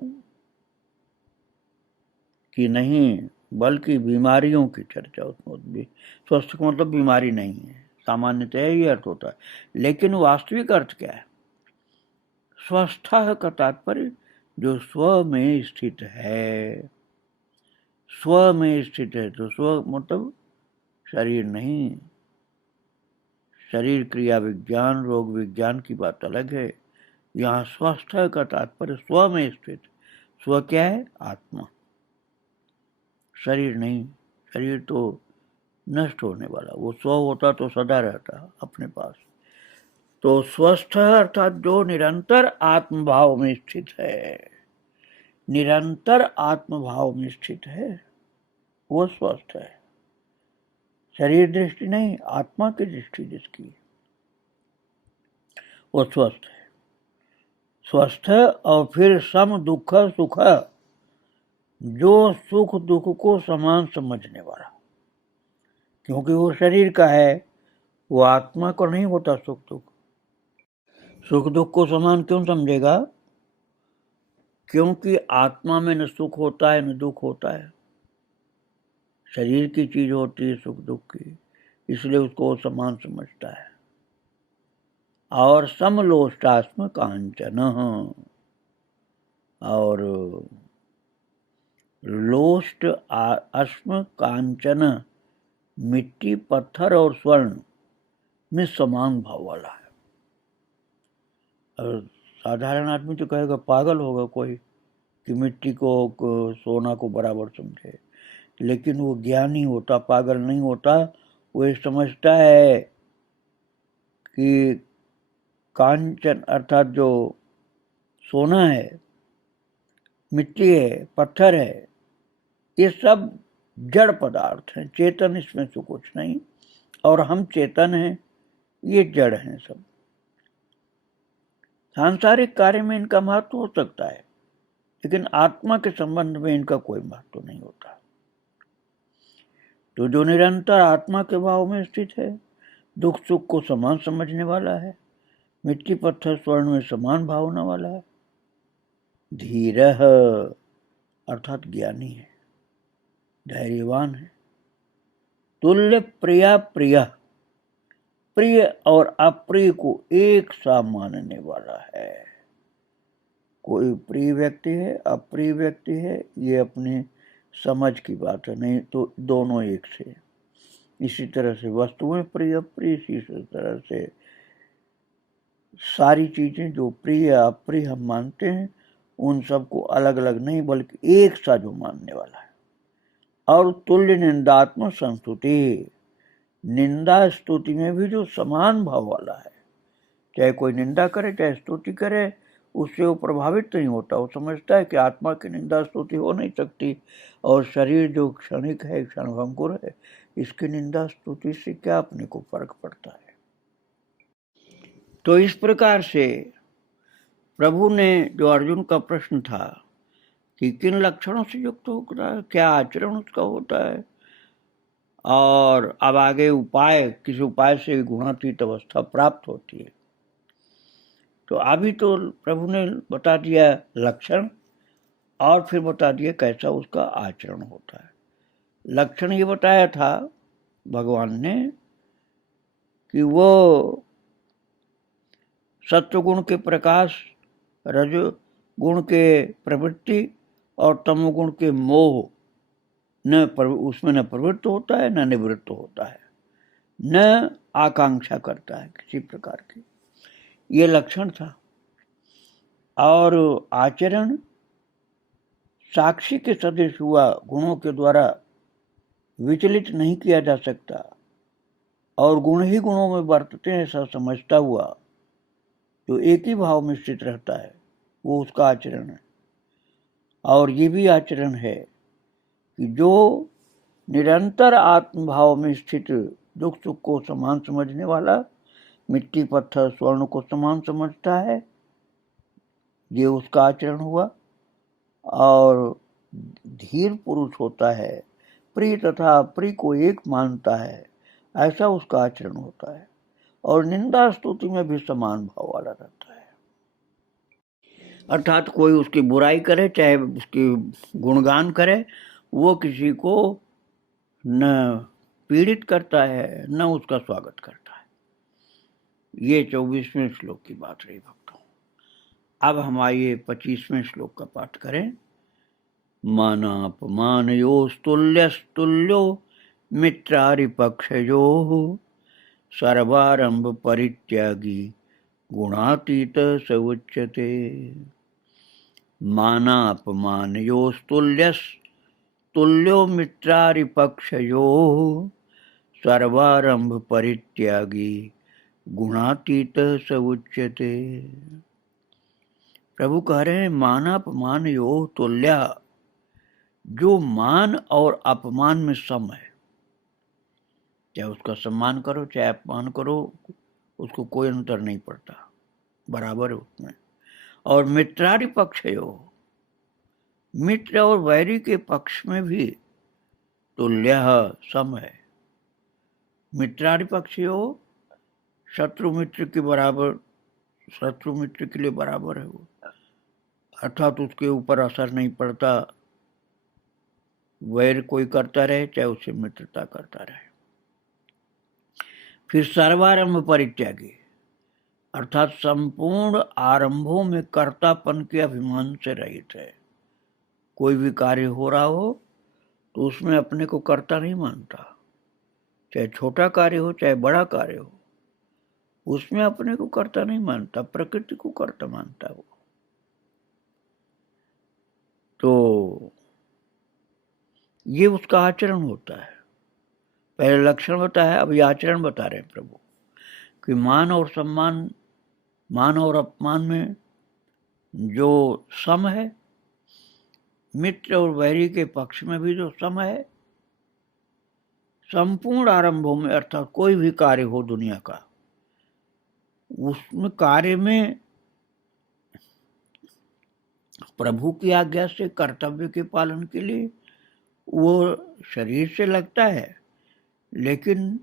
की नहीं बल्कि बीमारियों की चर्चा उसमें भी। स्वस्थ का मतलब बीमारी नहीं है, सामान्यतः ये अर्थ होता है। लेकिन वास्तविक अर्थ क्या है? स्वस्थ का तात्पर्य जो स्व में स्थित है। स्व में स्थित है तो स्व मतलब शरीर नहीं। शरीर क्रिया विज्ञान रोग विज्ञान की बात अलग है। यहाँ स्वस्थ का तात्पर्य स्व में स्थित। स्व क्या है? आत्मा, शरीर नहीं। शरीर तो नष्ट होने वाला, वो स्व होता तो सदा रहता अपने पास। तो स्वस्थ अर्थात जो निरंतर आत्मभाव में स्थित है, निरंतर आत्मभाव में स्थित है, वो स्वस्थ है। शरीर दृष्टि नहीं, आत्मा की दृष्टि जिसकी, वो स्वस्थ है। स्वस्थ और फिर सम दुख सुख, जो सुख दुख को समान समझने वाला, क्योंकि वो शरीर का है, वो आत्मा को नहीं होता सुख दुख। सुख दुख को समान क्यों समझेगा? क्योंकि आत्मा में न सुख होता है न दुख होता है। शरीर की चीज होती है सुख दुख की, इसलिए उसको समान समझता है। और समलोष्टास्म कांचन, और लोष्ट अस्म कांचन मिट्टी पत्थर और स्वर्ण में समान भाव वाला है। और साधारण आदमी तो कहेगा पागल होगा कोई कि मिट्टी को सोना को बराबर समझे। लेकिन वो ज्ञानी होता, पागल नहीं होता। वो ये समझता है कि कांचन अर्थात जो सोना है, मिट्टी है, पत्थर है, ये सब जड़ पदार्थ हैं, चेतन इसमें से कुछ नहीं। और हम चेतन हैं, ये जड़ हैं सब। सांसारिक कार्य में इनका महत्व हो सकता है, लेकिन आत्मा के संबंध में इनका कोई महत्व नहीं होता। तो जो निरंतर आत्मा के भाव में स्थित है, दुख सुख को समान समझने वाला है, मिट्टी पत्थर स्वर्ण में समान भावना वाला है, धीरः अर्थात ज्ञानी है, धैर्यवान है, तुल्य प्रिया प्रिय, प्रिय और अप्रिय को एक सा मानने वाला है। कोई प्रिय व्यक्ति है, अप्रिय व्यक्ति है, ये अपनी समझ की बात है, नहीं तो दोनों एक से। इसी तरह से वस्तुएं प्रिय अप्रिय, इसी तरह से सारी चीजें जो प्रिय अप्रिय हम मानते हैं, उन सबको अलग अलग नहीं बल्कि एक सा जो मानने वाला है। और तुल्य निंदात्मक संस्तुति, निंदा स्तुति में भी जो समान भाव वाला है, चाहे कोई निंदा करे चाहे स्तुति करे, उससे वो प्रभावित नहीं होता। वो समझता है कि आत्मा की निंदा स्तुति हो नहीं सकती, और शरीर जो क्षणिक है, क्षणभंगुर है, इसकी निंदा स्तुति से क्या अपने को फर्क पड़ता है। तो इस प्रकार से प्रभु ने, जो अर्जुन का प्रश्न था कि किन लक्षणों से युक्त होता है, क्या आचरण उसका होता है, और अब आगे उपाय, किस उपाय से गुणातीत अवस्था प्राप्त होती है, तो अभी तो प्रभु ने बता दिया लक्षण, और फिर बता दिया कैसा उसका आचरण होता है। लक्षण ये बताया था भगवान ने कि वो सत्वगुण के प्रकाश, रजोगुण के प्रवृत्ति और तमोगुण के मोह उसमें न प्रवृत्त होता है न निवृत्त होता है, न आकांक्षा करता है किसी प्रकार की। ये लक्षण था। और आचरण साक्षी के सदृश हुआ, गुणों के द्वारा विचलित नहीं किया जा सकता, और गुण ही गुणों में बरतते हैं ऐसा समझता हुआ जो एक ही भाव में स्थित रहता है, वो उसका आचरण है। और ये भी आचरण है कि जो निरंतर आत्मभाव में स्थित दुख सुख को समान समझने वाला, मिट्टी पत्थर स्वर्ण को समान समझता है, ये उसका आचरण हुआ। और धीर पुरुष होता है, प्रिय तथा अप्रिय को एक मानता है, ऐसा उसका आचरण होता है। और निंदा स्तुति में भी समान भाव वाला रहता है, अर्थात कोई उसकी बुराई करे चाहे उसकी गुणगान करे, वो किसी को न पीड़ित करता है न उसका स्वागत करता है। ये 24वें श्लोक की बात रही भक्तों। अब हम आइए 25वें श्लोक का पाठ करें। मानापमानयोस्तुल्यस्तुल्यो मित्रारिपक्षयोः सर्वारंभ परित्यागी गुणातीत स उच्यते। मानापमानयोस्तुल्यो मित्रारिपक्षयोः सर्वारंभ परित्यागी गुणातीत स उच्यते। प्रभु कह रहे हैं मानापमान योग तुल्य, जो मान और अपमान में सम है, चाहे उसका सम्मान करो चाहे अपमान करो, उसको कोई अंतर नहीं पड़ता, बराबर है उसमें। और मित्रादि पक्ष योग, मित्र और वैरी के पक्ष में भी तुल्य सम है। मित्रादि पक्ष योग शत्रु मित्र के बराबर, शत्रु मित्र के लिए बराबर है वो, अर्थात उसके ऊपर असर नहीं पड़ता, वैर कोई करता रहे चाहे उससे मित्रता करता रहे। फिर सर्वारंभ परित्यागी, अर्थात संपूर्ण आरंभों में कर्तापन के अभिमान से रहित है। कोई भी कार्य हो रहा हो तो उसमें अपने को कर्ता नहीं मानता, चाहे छोटा कार्य हो चाहे बड़ा कार्य हो, उसमें अपने को कर्ता नहीं मानता, प्रकृति को कर्ता मानता वो। तो ये उसका आचरण होता है। पहले लक्षण बताया, अब ये आचरण बता रहे हैं प्रभु कि मान और सम्मान, मान और अपमान में जो सम है, मित्र और वैरी के पक्ष में भी जो सम है, संपूर्ण आरंभों में, अर्थात कोई भी कार्य हो दुनिया का, उसमें कार्य में प्रभु की आज्ञा से कर्तव्य के पालन के लिए वो शरीर से लगता है, लेकिन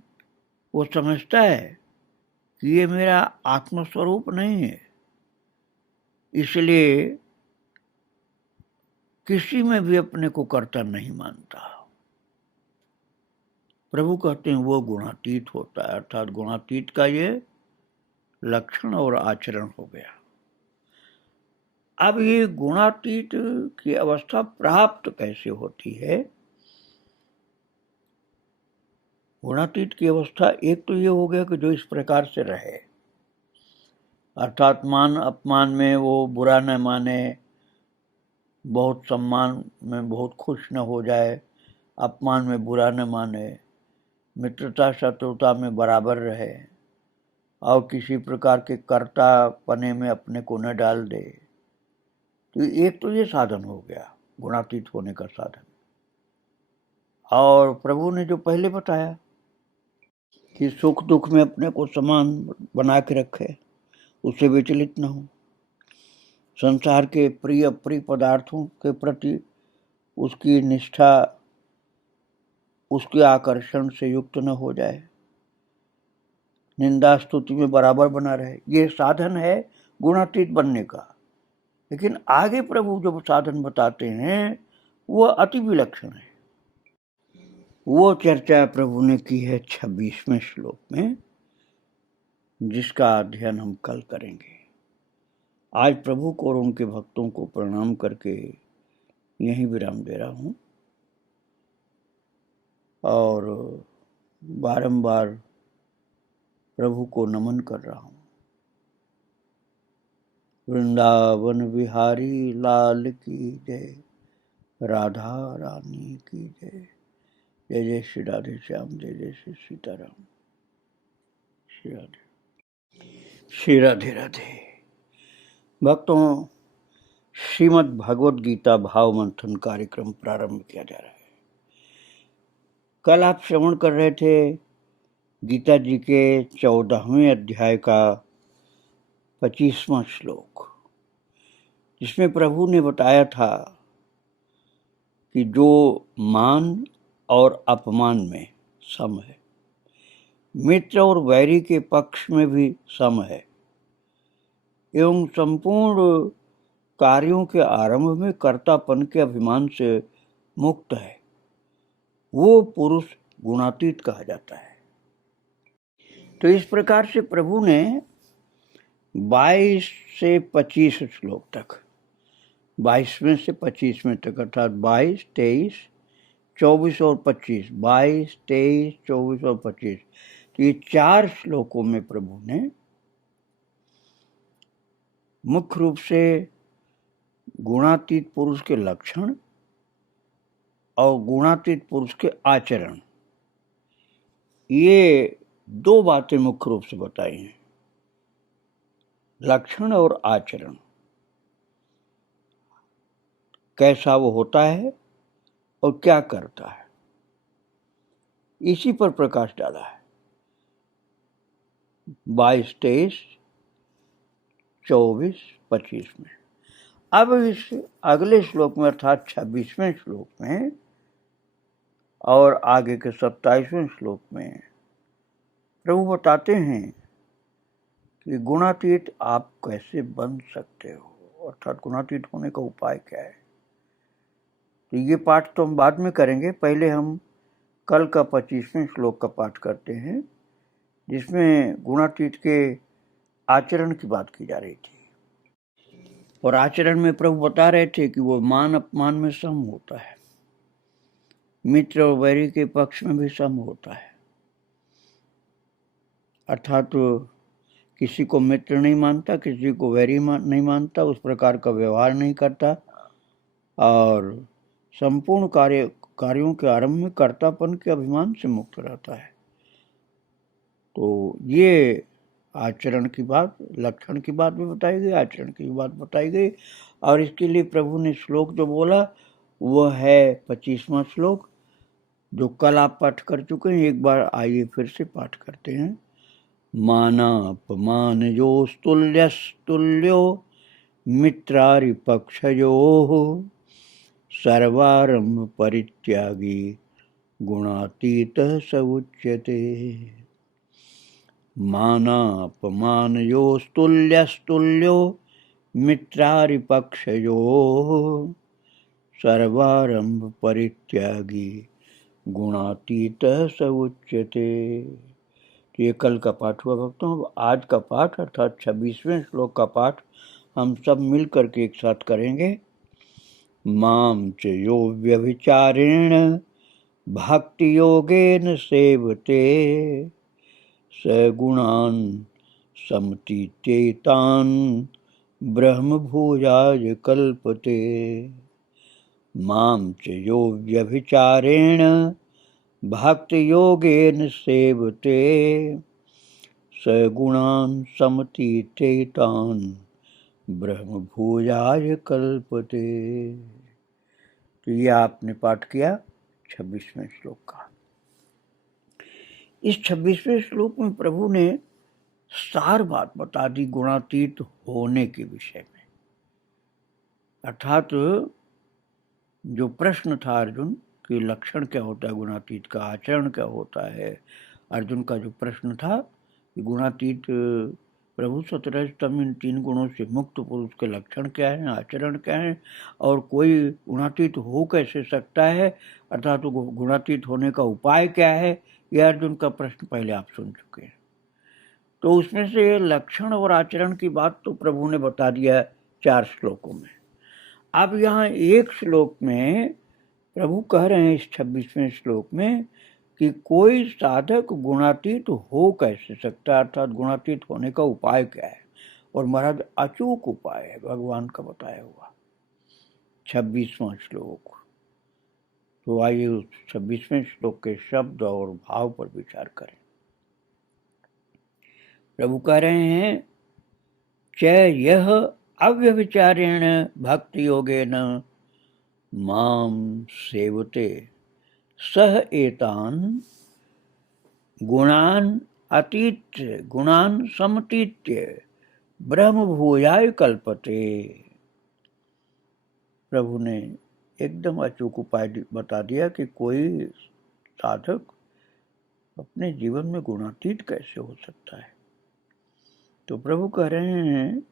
वो समझता है कि ये मेरा आत्मस्वरूप नहीं है, इसलिए किसी में भी अपने को कर्ता नहीं मानता। प्रभु कहते हैं वो गुणातीत होता है, अर्थात गुणातीत का ये लक्षण और आचरण हो गया। अब ये गुणातीत की अवस्था प्राप्त कैसे होती है? गुणातीत की अवस्था एक तो ये हो गया कि जो इस प्रकार से रहे, अर्थात मान अपमान में वो बुरा न माने, बहुत सम्मान में बहुत खुश न हो जाए, अपमान में बुरा न माने, मित्रता शत्रुता में बराबर रहे और किसी प्रकार के कर्ता पने में अपने को न डाल दे। तो एक तो ये साधन हो गया गुणातीत होने का साधन। और प्रभु ने जो पहले बताया कि सुख दुख में अपने को समान बना के रखे, उससे विचलित न हो, संसार के प्रिय अप्रिय पदार्थों के प्रति उसकी निष्ठा उसके आकर्षण से युक्त न हो जाए, निंदा स्तुति में बराबर बना रहे, ये साधन है गुणातीत बनने का। लेकिन आगे प्रभु जो साधन बताते हैं वो अति विलक्षण है। वो चर्चा प्रभु ने की है 26वें श्लोक में, जिसका अध्ययन हम कल करेंगे। आज प्रभु को और उनके भक्तों को प्रणाम करके यहीं विराम दे रहा हूं और बारंबार प्रभु को नमन कर रहा हूं। वृंदावन बिहारी लाल की जय, राधा रानी की जय। जय जय श्री राधे श्याम, जय जय श्री सीताराम। श्री राधे, श्री राधे राधे। भक्तों, श्रीमद् भगवद गीता भाव मंथन कार्यक्रम प्रारंभ किया जा रहा है। कल आप श्रवण कर रहे थे गीता जी के 14वें अध्याय का 25वां श्लोक, जिसमें प्रभु ने बताया था कि जो मान और अपमान में सम है, मित्र और वैरी के पक्ष में भी सम है, एवं संपूर्ण कार्यों के आरंभ में कर्तापन के अभिमान से मुक्त है, वो पुरुष गुणातीत कहा जाता है। तो इस प्रकार से प्रभु ने 22 से 25 श्लोक तक, 22वें से 25वें तक, अर्थात 22, 23, 24 और 25, 22, 23, 24 और 25, तो ये 4 श्लोकों में प्रभु ने मुख्य रूप से गुणातीत पुरुष के लक्षण और गुणातीत पुरुष के आचरण, ये 2 बातें मुख्य रूप से बताई हैं। लक्षण और आचरण, कैसा वो होता है और क्या करता है, इसी पर प्रकाश डाला है 22, 23, 24, 25 में। अब इस अगले श्लोक में, अर्थात 26वें श्लोक में और आगे के 27वें श्लोक में प्रभु बताते हैं कि गुणातीत आप कैसे बन सकते हो, अर्थात गुणातीत होने का उपाय क्या है। तो ये पाठ तो हम बाद में करेंगे, पहले हम कल का 25वें श्लोक का पाठ करते हैं, जिसमें गुणातीत के आचरण की बात की जा रही थी। और आचरण में प्रभु बता रहे थे कि वो मान अपमान में सम होता है, मित्र और वैरी के पक्ष में भी सम होता है, अर्थात किसी को मित्र नहीं मानता, किसी को वैरी नहीं मानता, उस प्रकार का व्यवहार नहीं करता और संपूर्ण कार्यों के आरंभ में कर्तापन के अभिमान से मुक्त रहता है। तो ये आचरण की बात, लक्षण की बात भी बताई गई, आचरण की बात बताई गई। और इसके लिए प्रभु ने श्लोक जो बोला वो है 25वां श्लोक, जो कल आप पाठ कर चुके हैं। एक बार आइए फिर से पाठ करते हैं। मानापमान योस्तुल्यस्तुल्यो मित्रारिपक्षयोः सर्वारंभ परित्यागी गुणातीतः स उच्यते। मानापमानयोस्तुल्यस्तुल्यो मित्रारिपक्षयोः सर्वारंभ परित्यागी गुणातीतः स उच्यते। ये कल का पाठ हुआ भक्तों। आज का पाठ अर्थात 26वें श्लोक का पाठ हम सब मिल करके एक साथ करेंगे। माम च यो व्यभिचारेण भक्ति योगेन सेवते स गुणान् समतीत्येतान् ब्रह्म भूयाय कल्पते। माम च यो व्यभिचारेण भक्ति योगेन सेवते स गुणान् समतीत्येतान् ब्रह्म भूयाय कल्पते। तो ये आपने पाठ किया 26वें श्लोक का। इस 26वें श्लोक में प्रभु ने सार बात बता दी गुणातीत होने के विषय में। अर्थात जो प्रश्न था अर्जुन कि लक्षण क्या होता है गुणातीत का, आचरण क्या होता है, अर्जुन का जो प्रश्न था कि गुणातीत प्रभु सतरजतम इन 3 गुणों से मुक्त पुरुष के लक्षण क्या है, आचरण क्या है, और कोई गुणातीत हो कैसे सकता है, अर्थात तो गुणातीत होने का उपाय क्या है, यह अर्जुन का प्रश्न पहले आप सुन चुके हैं। तो उसमें से लक्षण और आचरण की बात तो प्रभु ने बता दिया 4 श्लोकों में। अब यहाँ एक श्लोक में प्रभु कह रहे हैं इस 26वें श्लोक में कि कोई साधक गुणातीत हो कैसे सकता है, अर्थात गुणातीत होने का उपाय क्या है। और महाराज अचूक उपाय है भगवान का बताया हुआ 26वां श्लोक। तो आइए उस 26वें श्लोक के शब्द और भाव पर विचार करें। प्रभु कह रहे हैं च यह अव्यभिचारेण भक्ति योगेन माम सेवते सह एतान गुणान अतीत्य गुणान समतीत्य ब्रह्म भूयाय कल्पते। प्रभु ने एकदम अचूक उपाय बता दिया कि कोई साधक अपने जीवन में गुणातीत कैसे हो सकता है। तो प्रभु कह रहे हैं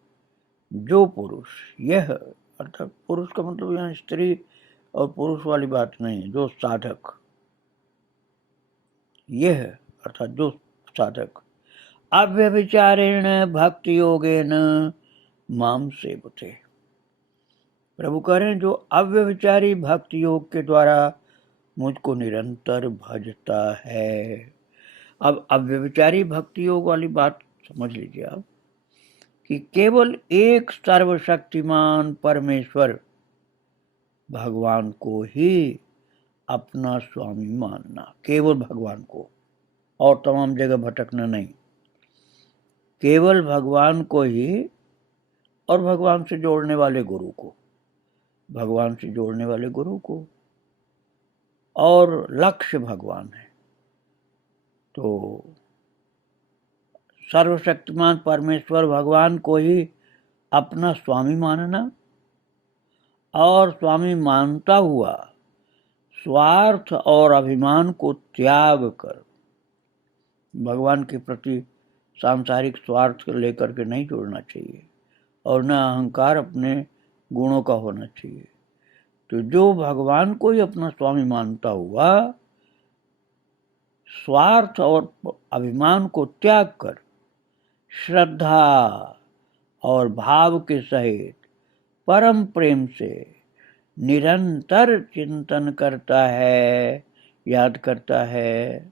जो पुरुष, यह अर्थात पुरुष का मतलब यहाँ स्त्री और पुरुष वाली बात नहीं, जो साधक, यह अर्थात जो साधक अव्यभिचारेण भक्ति योगेन माम सेवते। प्रभु कह रहे हैं जो अव्यभिचारी भक्ति योग के द्वारा मुझको निरंतर भजता है। अब अव्यभिचारी भक्ति योग वाली बात समझ लीजिए आप कि केवल एक सर्वशक्तिमान परमेश्वर भगवान को ही अपना स्वामी मानना, केवल भगवान को, और तमाम जगह भटकना नहीं, केवल भगवान को ही, और भगवान से जोड़ने वाले गुरु को, भगवान से जोड़ने वाले गुरु को, और लक्ष्य भगवान है। तो सर्वशक्तिमान परमेश्वर भगवान को ही अपना स्वामी मानना, और स्वामी मानता हुआ स्वार्थ और अभिमान को त्याग कर भगवान के प्रति सांसारिक स्वार्थ लेकर के नहीं जुड़ना चाहिए, और न अहंकार अपने गुणों का होना चाहिए। तो जो भगवान को ही अपना स्वामी मानता हुआ स्वार्थ और अभिमान को त्याग कर श्रद्धा और भाव के सहित परम प्रेम से निरंतर चिंतन करता है, याद करता है,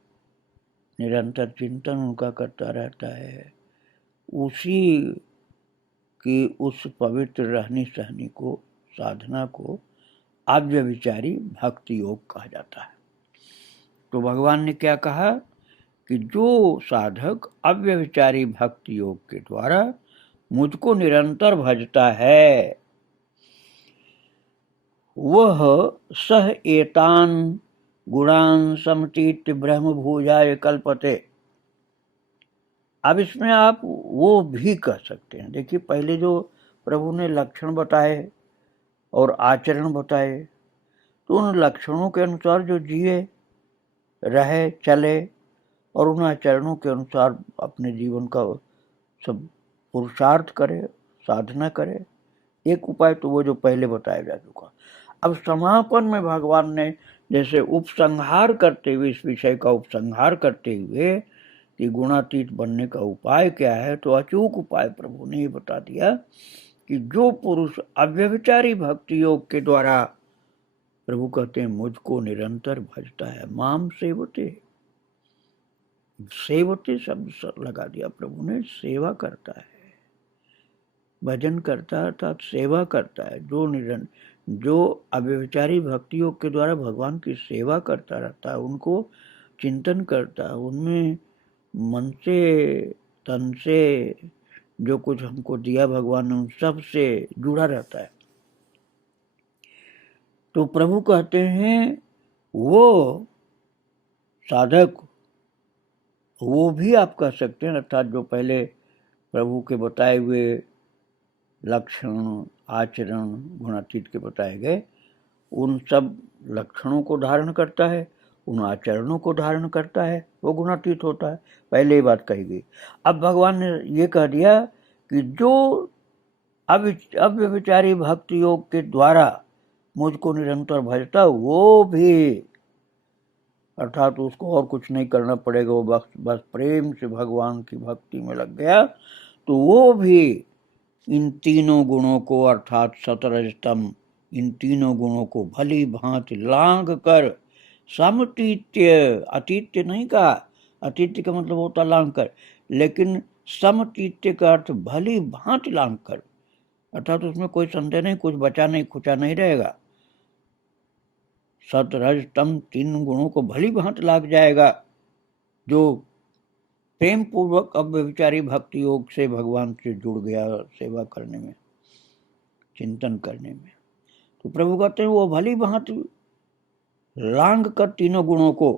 निरंतर चिंतन उनका करता रहता है, उसी की उस पवित्र रहनी सहनी को, साधना को अव्यभिचारी भक्ति योग कहा जाता है। तो भगवान ने क्या कहा कि जो साधक अव्यभिचारी भक्ति योग के द्वारा मुझको निरंतर भजता है वह सह एतान गुणान समतीत्य ब्रह्म भूयाय कल्पते। अब इसमें आप वो भी कह सकते हैं। देखिए पहले जो प्रभु ने लक्षण बताए और आचरण बताए, तो उन लक्षणों के अनुसार जो जिए रहे, चले और उन आचरणों के अनुसार अपने जीवन का सब पुरुषार्थ करे, साधना करे। एक उपाय तो वो जो पहले बताया जा चुका। अब समापन में भगवान ने जैसे उपसंहार करते हुए, इस विषय का उपसंहार करते हुए कि गुणातीत बनने का उपाय क्या है, तो अचूक उपाय प्रभु ने ये बता दिया कि जो पुरुष अव्यभिचारी भक्ति योग के द्वारा, प्रभु कहते हैं, मुझको निरंतर भजता है, माम सेवते, सेवते शब्द लगा दिया प्रभु ने, सेवा करता है, भजन करता है अर्थात सेवा करता है। जो अव्यभिचारी भक्ति योग के द्वारा भगवान की सेवा करता रहता है, उनको चिंतन करता है, उनमें मन से तन से जो कुछ हमको दिया भगवान ने उन सब से जुड़ा रहता है, तो प्रभु कहते हैं वो साधक, वो भी आप कह सकते हैं, अर्थात जो पहले प्रभु के बताए हुए लक्षण, आचरण गुणातीत के बताए गए, उन सब लक्षणों को धारण करता है, उन आचरणों को धारण करता है, वो गुणातीत होता है। पहले ही बात कही गई। अब भगवान ने ये कह दिया कि जो अव्यभिचारी भक्ति योग के द्वारा मुझको निरंतर भजता, वो भी, अर्थात उसको और कुछ नहीं करना पड़ेगा, वो बस प्रेम से भगवान की भक्ति में लग गया, तो वो भी इन तीनों गुणों को, अर्थात सतरजतम, इन तीनों गुणों को भली भांति लांघ कर समतीत्य, अतीत्य नहीं कहा, अतीत्य का मतलब होता लांघ कर, लेकिन समतीत्य का अर्थ भली भांति लांघ कर, अर्थात उसमें कोई संदेह नहीं, कुछ बचा नहीं खुचा नहीं रहेगा। सत रज तम तीन गुणों को भली भांति लाग जाएगा जो प्रेम पूर्वक अव्यभिचारी भक्ति योग से भगवान से जुड़ गया, सेवा करने में, चिंतन करने में। तो प्रभु कहते हैं वो भली भांति लांग कर तीनों गुणों को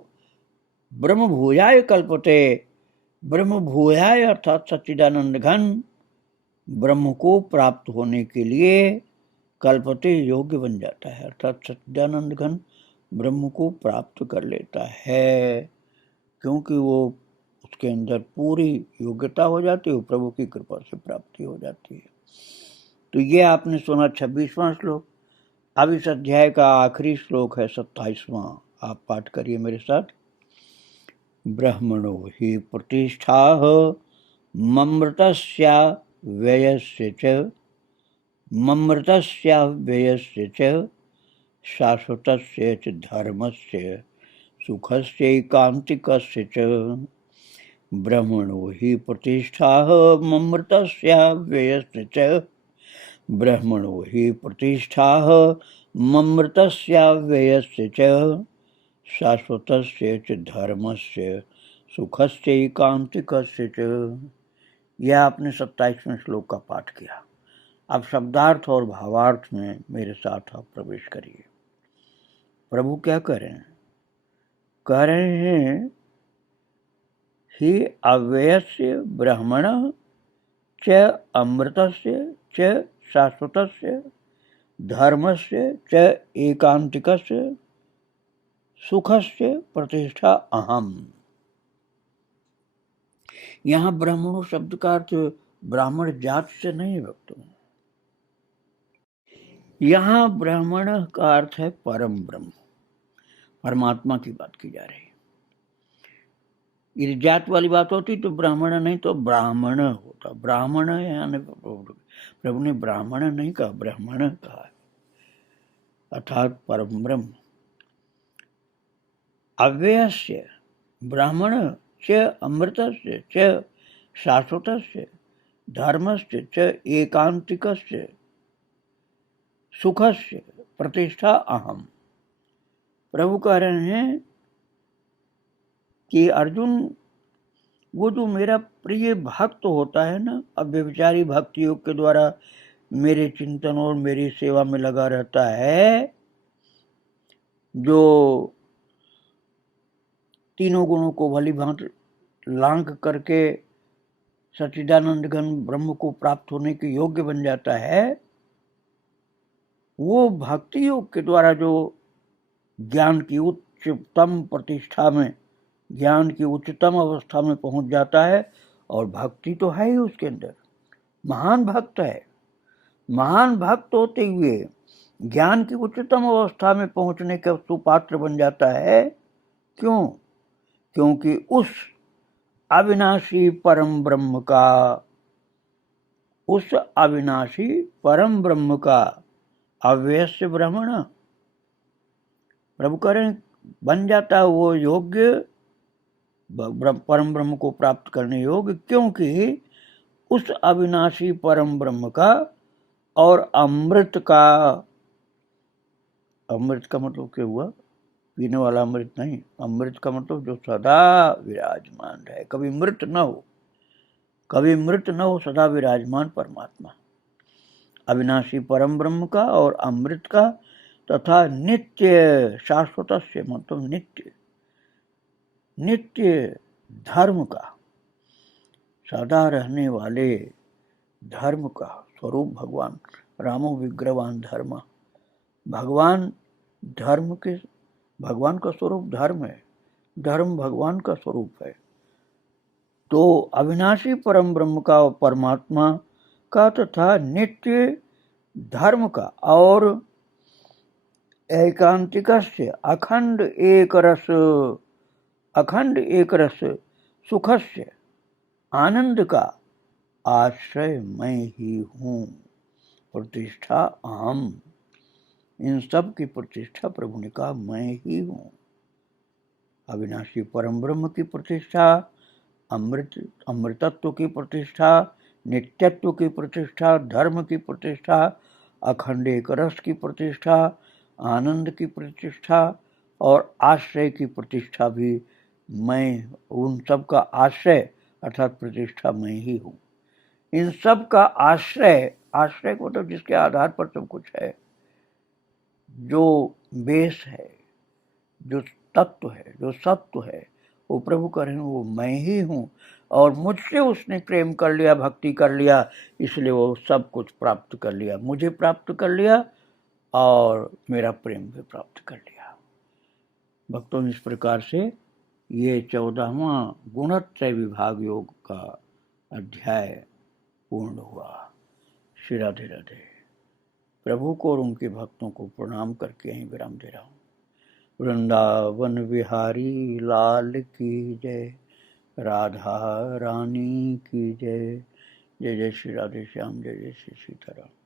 ब्रह्म भूयाय कल्पते, ब्रह्म भूयाय अर्थात सच्चिदानंद घन, ब्रह्म को प्राप्त होने के लिए कल्पते योग्य बन जाता है, अर्थात सच्चिदानंद घन ब्रह्म को प्राप्त कर लेता है, क्योंकि वो उसके अंदर पूरी योग्यता हो जाती है, प्रभु की कृपा से प्राप्ति हो जाती है। तो ये आपने सुना 26वां श्लोक। अब इस अध्याय का आखिरी श्लोक है 27वां, आप पाठ करिए मेरे साथ। ब्रह्मणो हि प्रतिष्ठा ममृतस्या व्ययस्य च, ममृतस्या व्ययस्य च, शाश्वतस्य च धर्मस्य सुखस्यैकान्तिकस्य च। ब्रह्मणो हि प्रतिष्ठा ममृतस्या व्ययस्य च, ब्रह्मणो हि प्रतिष्ठा ममृतस्या व्ययस्य च, शाश्वतस्य च धर्मस्य सुखस्यैकान्तिकस्य च। यह आपने 27वें श्लोक का पाठ किया। अब शब्दार्थ और भावार्थ में मेरे साथ आप प्रवेश करिए। प्रभु क्या कह रहे हैं? कह रहे हैं हि अव्ययस्य ब्रह्मण च अमृतस्य च शाश्वतस्य धर्मस्य च एकांतिकस्य सुखस्य प्रतिष्ठा अहम। यहाँ ब्राह्मणों शब्द का अर्थ ब्राह्मण जात से नहीं है भक्तों, यहाँ ब्राह्मण का अर्थ है परम ब्रह्म, परमात्मा की बात की जा रही है। ये जात वाली बात होती तो ब्राह्मण नहीं तो ब्राह्मण होता। ब्राह्मण यानी प्रभु ने ब्राह्मण नहीं कहा, ब्राह्मण कहा, अर्थात परम ब्रह्म। अव्ययस्य ब्राह्मण च अमृतस्य च शाश्वतस्य धर्मस्य च एकांतिकस्य सुखस्य प्रतिष्ठा अहम। प्रभु कह रहे हैं कि अर्जुन, वो जो मेरा प्रिय भक्त होता है ना, अव्यभिचारी भक्ति योग के द्वारा मेरे चिंतन और मेरी सेवा में लगा रहता है, जो तीनों गुणों को भली भांति लांघ करके सच्चिदानंद घन ब्रह्म को प्राप्त होने के योग्य बन जाता है, वो भक्ति योग के द्वारा जो ज्ञान की उच्चतम प्रतिष्ठा में, ज्ञान की उच्चतम अवस्था में पहुंच जाता है। और भक्ति तो है ही उसके अंदर, महान भक्त है। महान भक्त होते हुए ज्ञान की उच्चतम अवस्था में पहुंचने का सुपात्र बन जाता है। क्यों? क्योंकि उस अविनाशी परम ब्रह्म का, उस अविनाशी परम ब्रह्म का अव्यस्य ब्रह्मण, प्रभु करें बन जाता है वो योग्य, परम ब्रह्म को प्राप्त करने योग्य, क्योंकि उस अविनाशी परम ब्रह्म का और अमृत का, अमृत का मतलब क्या हुआ? पीने वाला अमृत नहीं, अमृत का मतलब जो सदा विराजमान है, कभी मृत न हो, कभी मृत न हो, सदा विराजमान परमात्मा, अविनाशी परम ब्रह्म का और अमृत का, तथा नित्य शाश्वत से मतलब नित्य, नित्य धर्म का, सदा रहने वाले धर्म का स्वरूप भगवान, रामो विग्रहवान धर्म, भगवान धर्म के, भगवान का स्वरूप धर्म है, धर्म भगवान का स्वरूप है। तो अविनाशी परम ब्रह्म का और परमात्मा का तथा नित्य धर्म का और एकांतिकस्य अखंड एक रस, अखंड एक रस सुखस्य आनंद का आश्रय मैं ही हूँ, प्रतिष्ठा अहम, इन सब की प्रतिष्ठा प्रभु ने कहा मैं ही हूँ। अविनाशी परम ब्रह्म की प्रतिष्ठा, अमृतत्व की प्रतिष्ठा, नित्यत्व की प्रतिष्ठा, धर्म की प्रतिष्ठा, अखंड एक रस की प्रतिष्ठा, आनंद की प्रतिष्ठा और आश्रय की प्रतिष्ठा भी मैं, उन सब का आश्रय अर्थात प्रतिष्ठा मैं ही हूँ। इन सब का आश्रय, आश्रय को तो जिसके आधार पर सब कुछ है, जो बेस है, जो तत्व है, जो सत्व है, वो प्रभु करें वो मैं ही हूँ। और मुझसे उसने प्रेम कर लिया, भक्ति कर लिया, इसलिए वो सब कुछ प्राप्त कर लिया, मुझे प्राप्त कर लिया और मेरा प्रेम भी प्राप्त कर लिया। भक्तों, इस प्रकार से ये 14वां गुणत्रय विभाग योग का अध्याय पूर्ण हुआ। श्री राधे राधे। प्रभु को और उनके भक्तों को प्रणाम करके यहीं विराम दे रहा हूँ। वृंदावन बिहारी लाल की जय, राधा रानी की जय। जय जय श्री राधे श्याम, जय जय श्री सीताराम।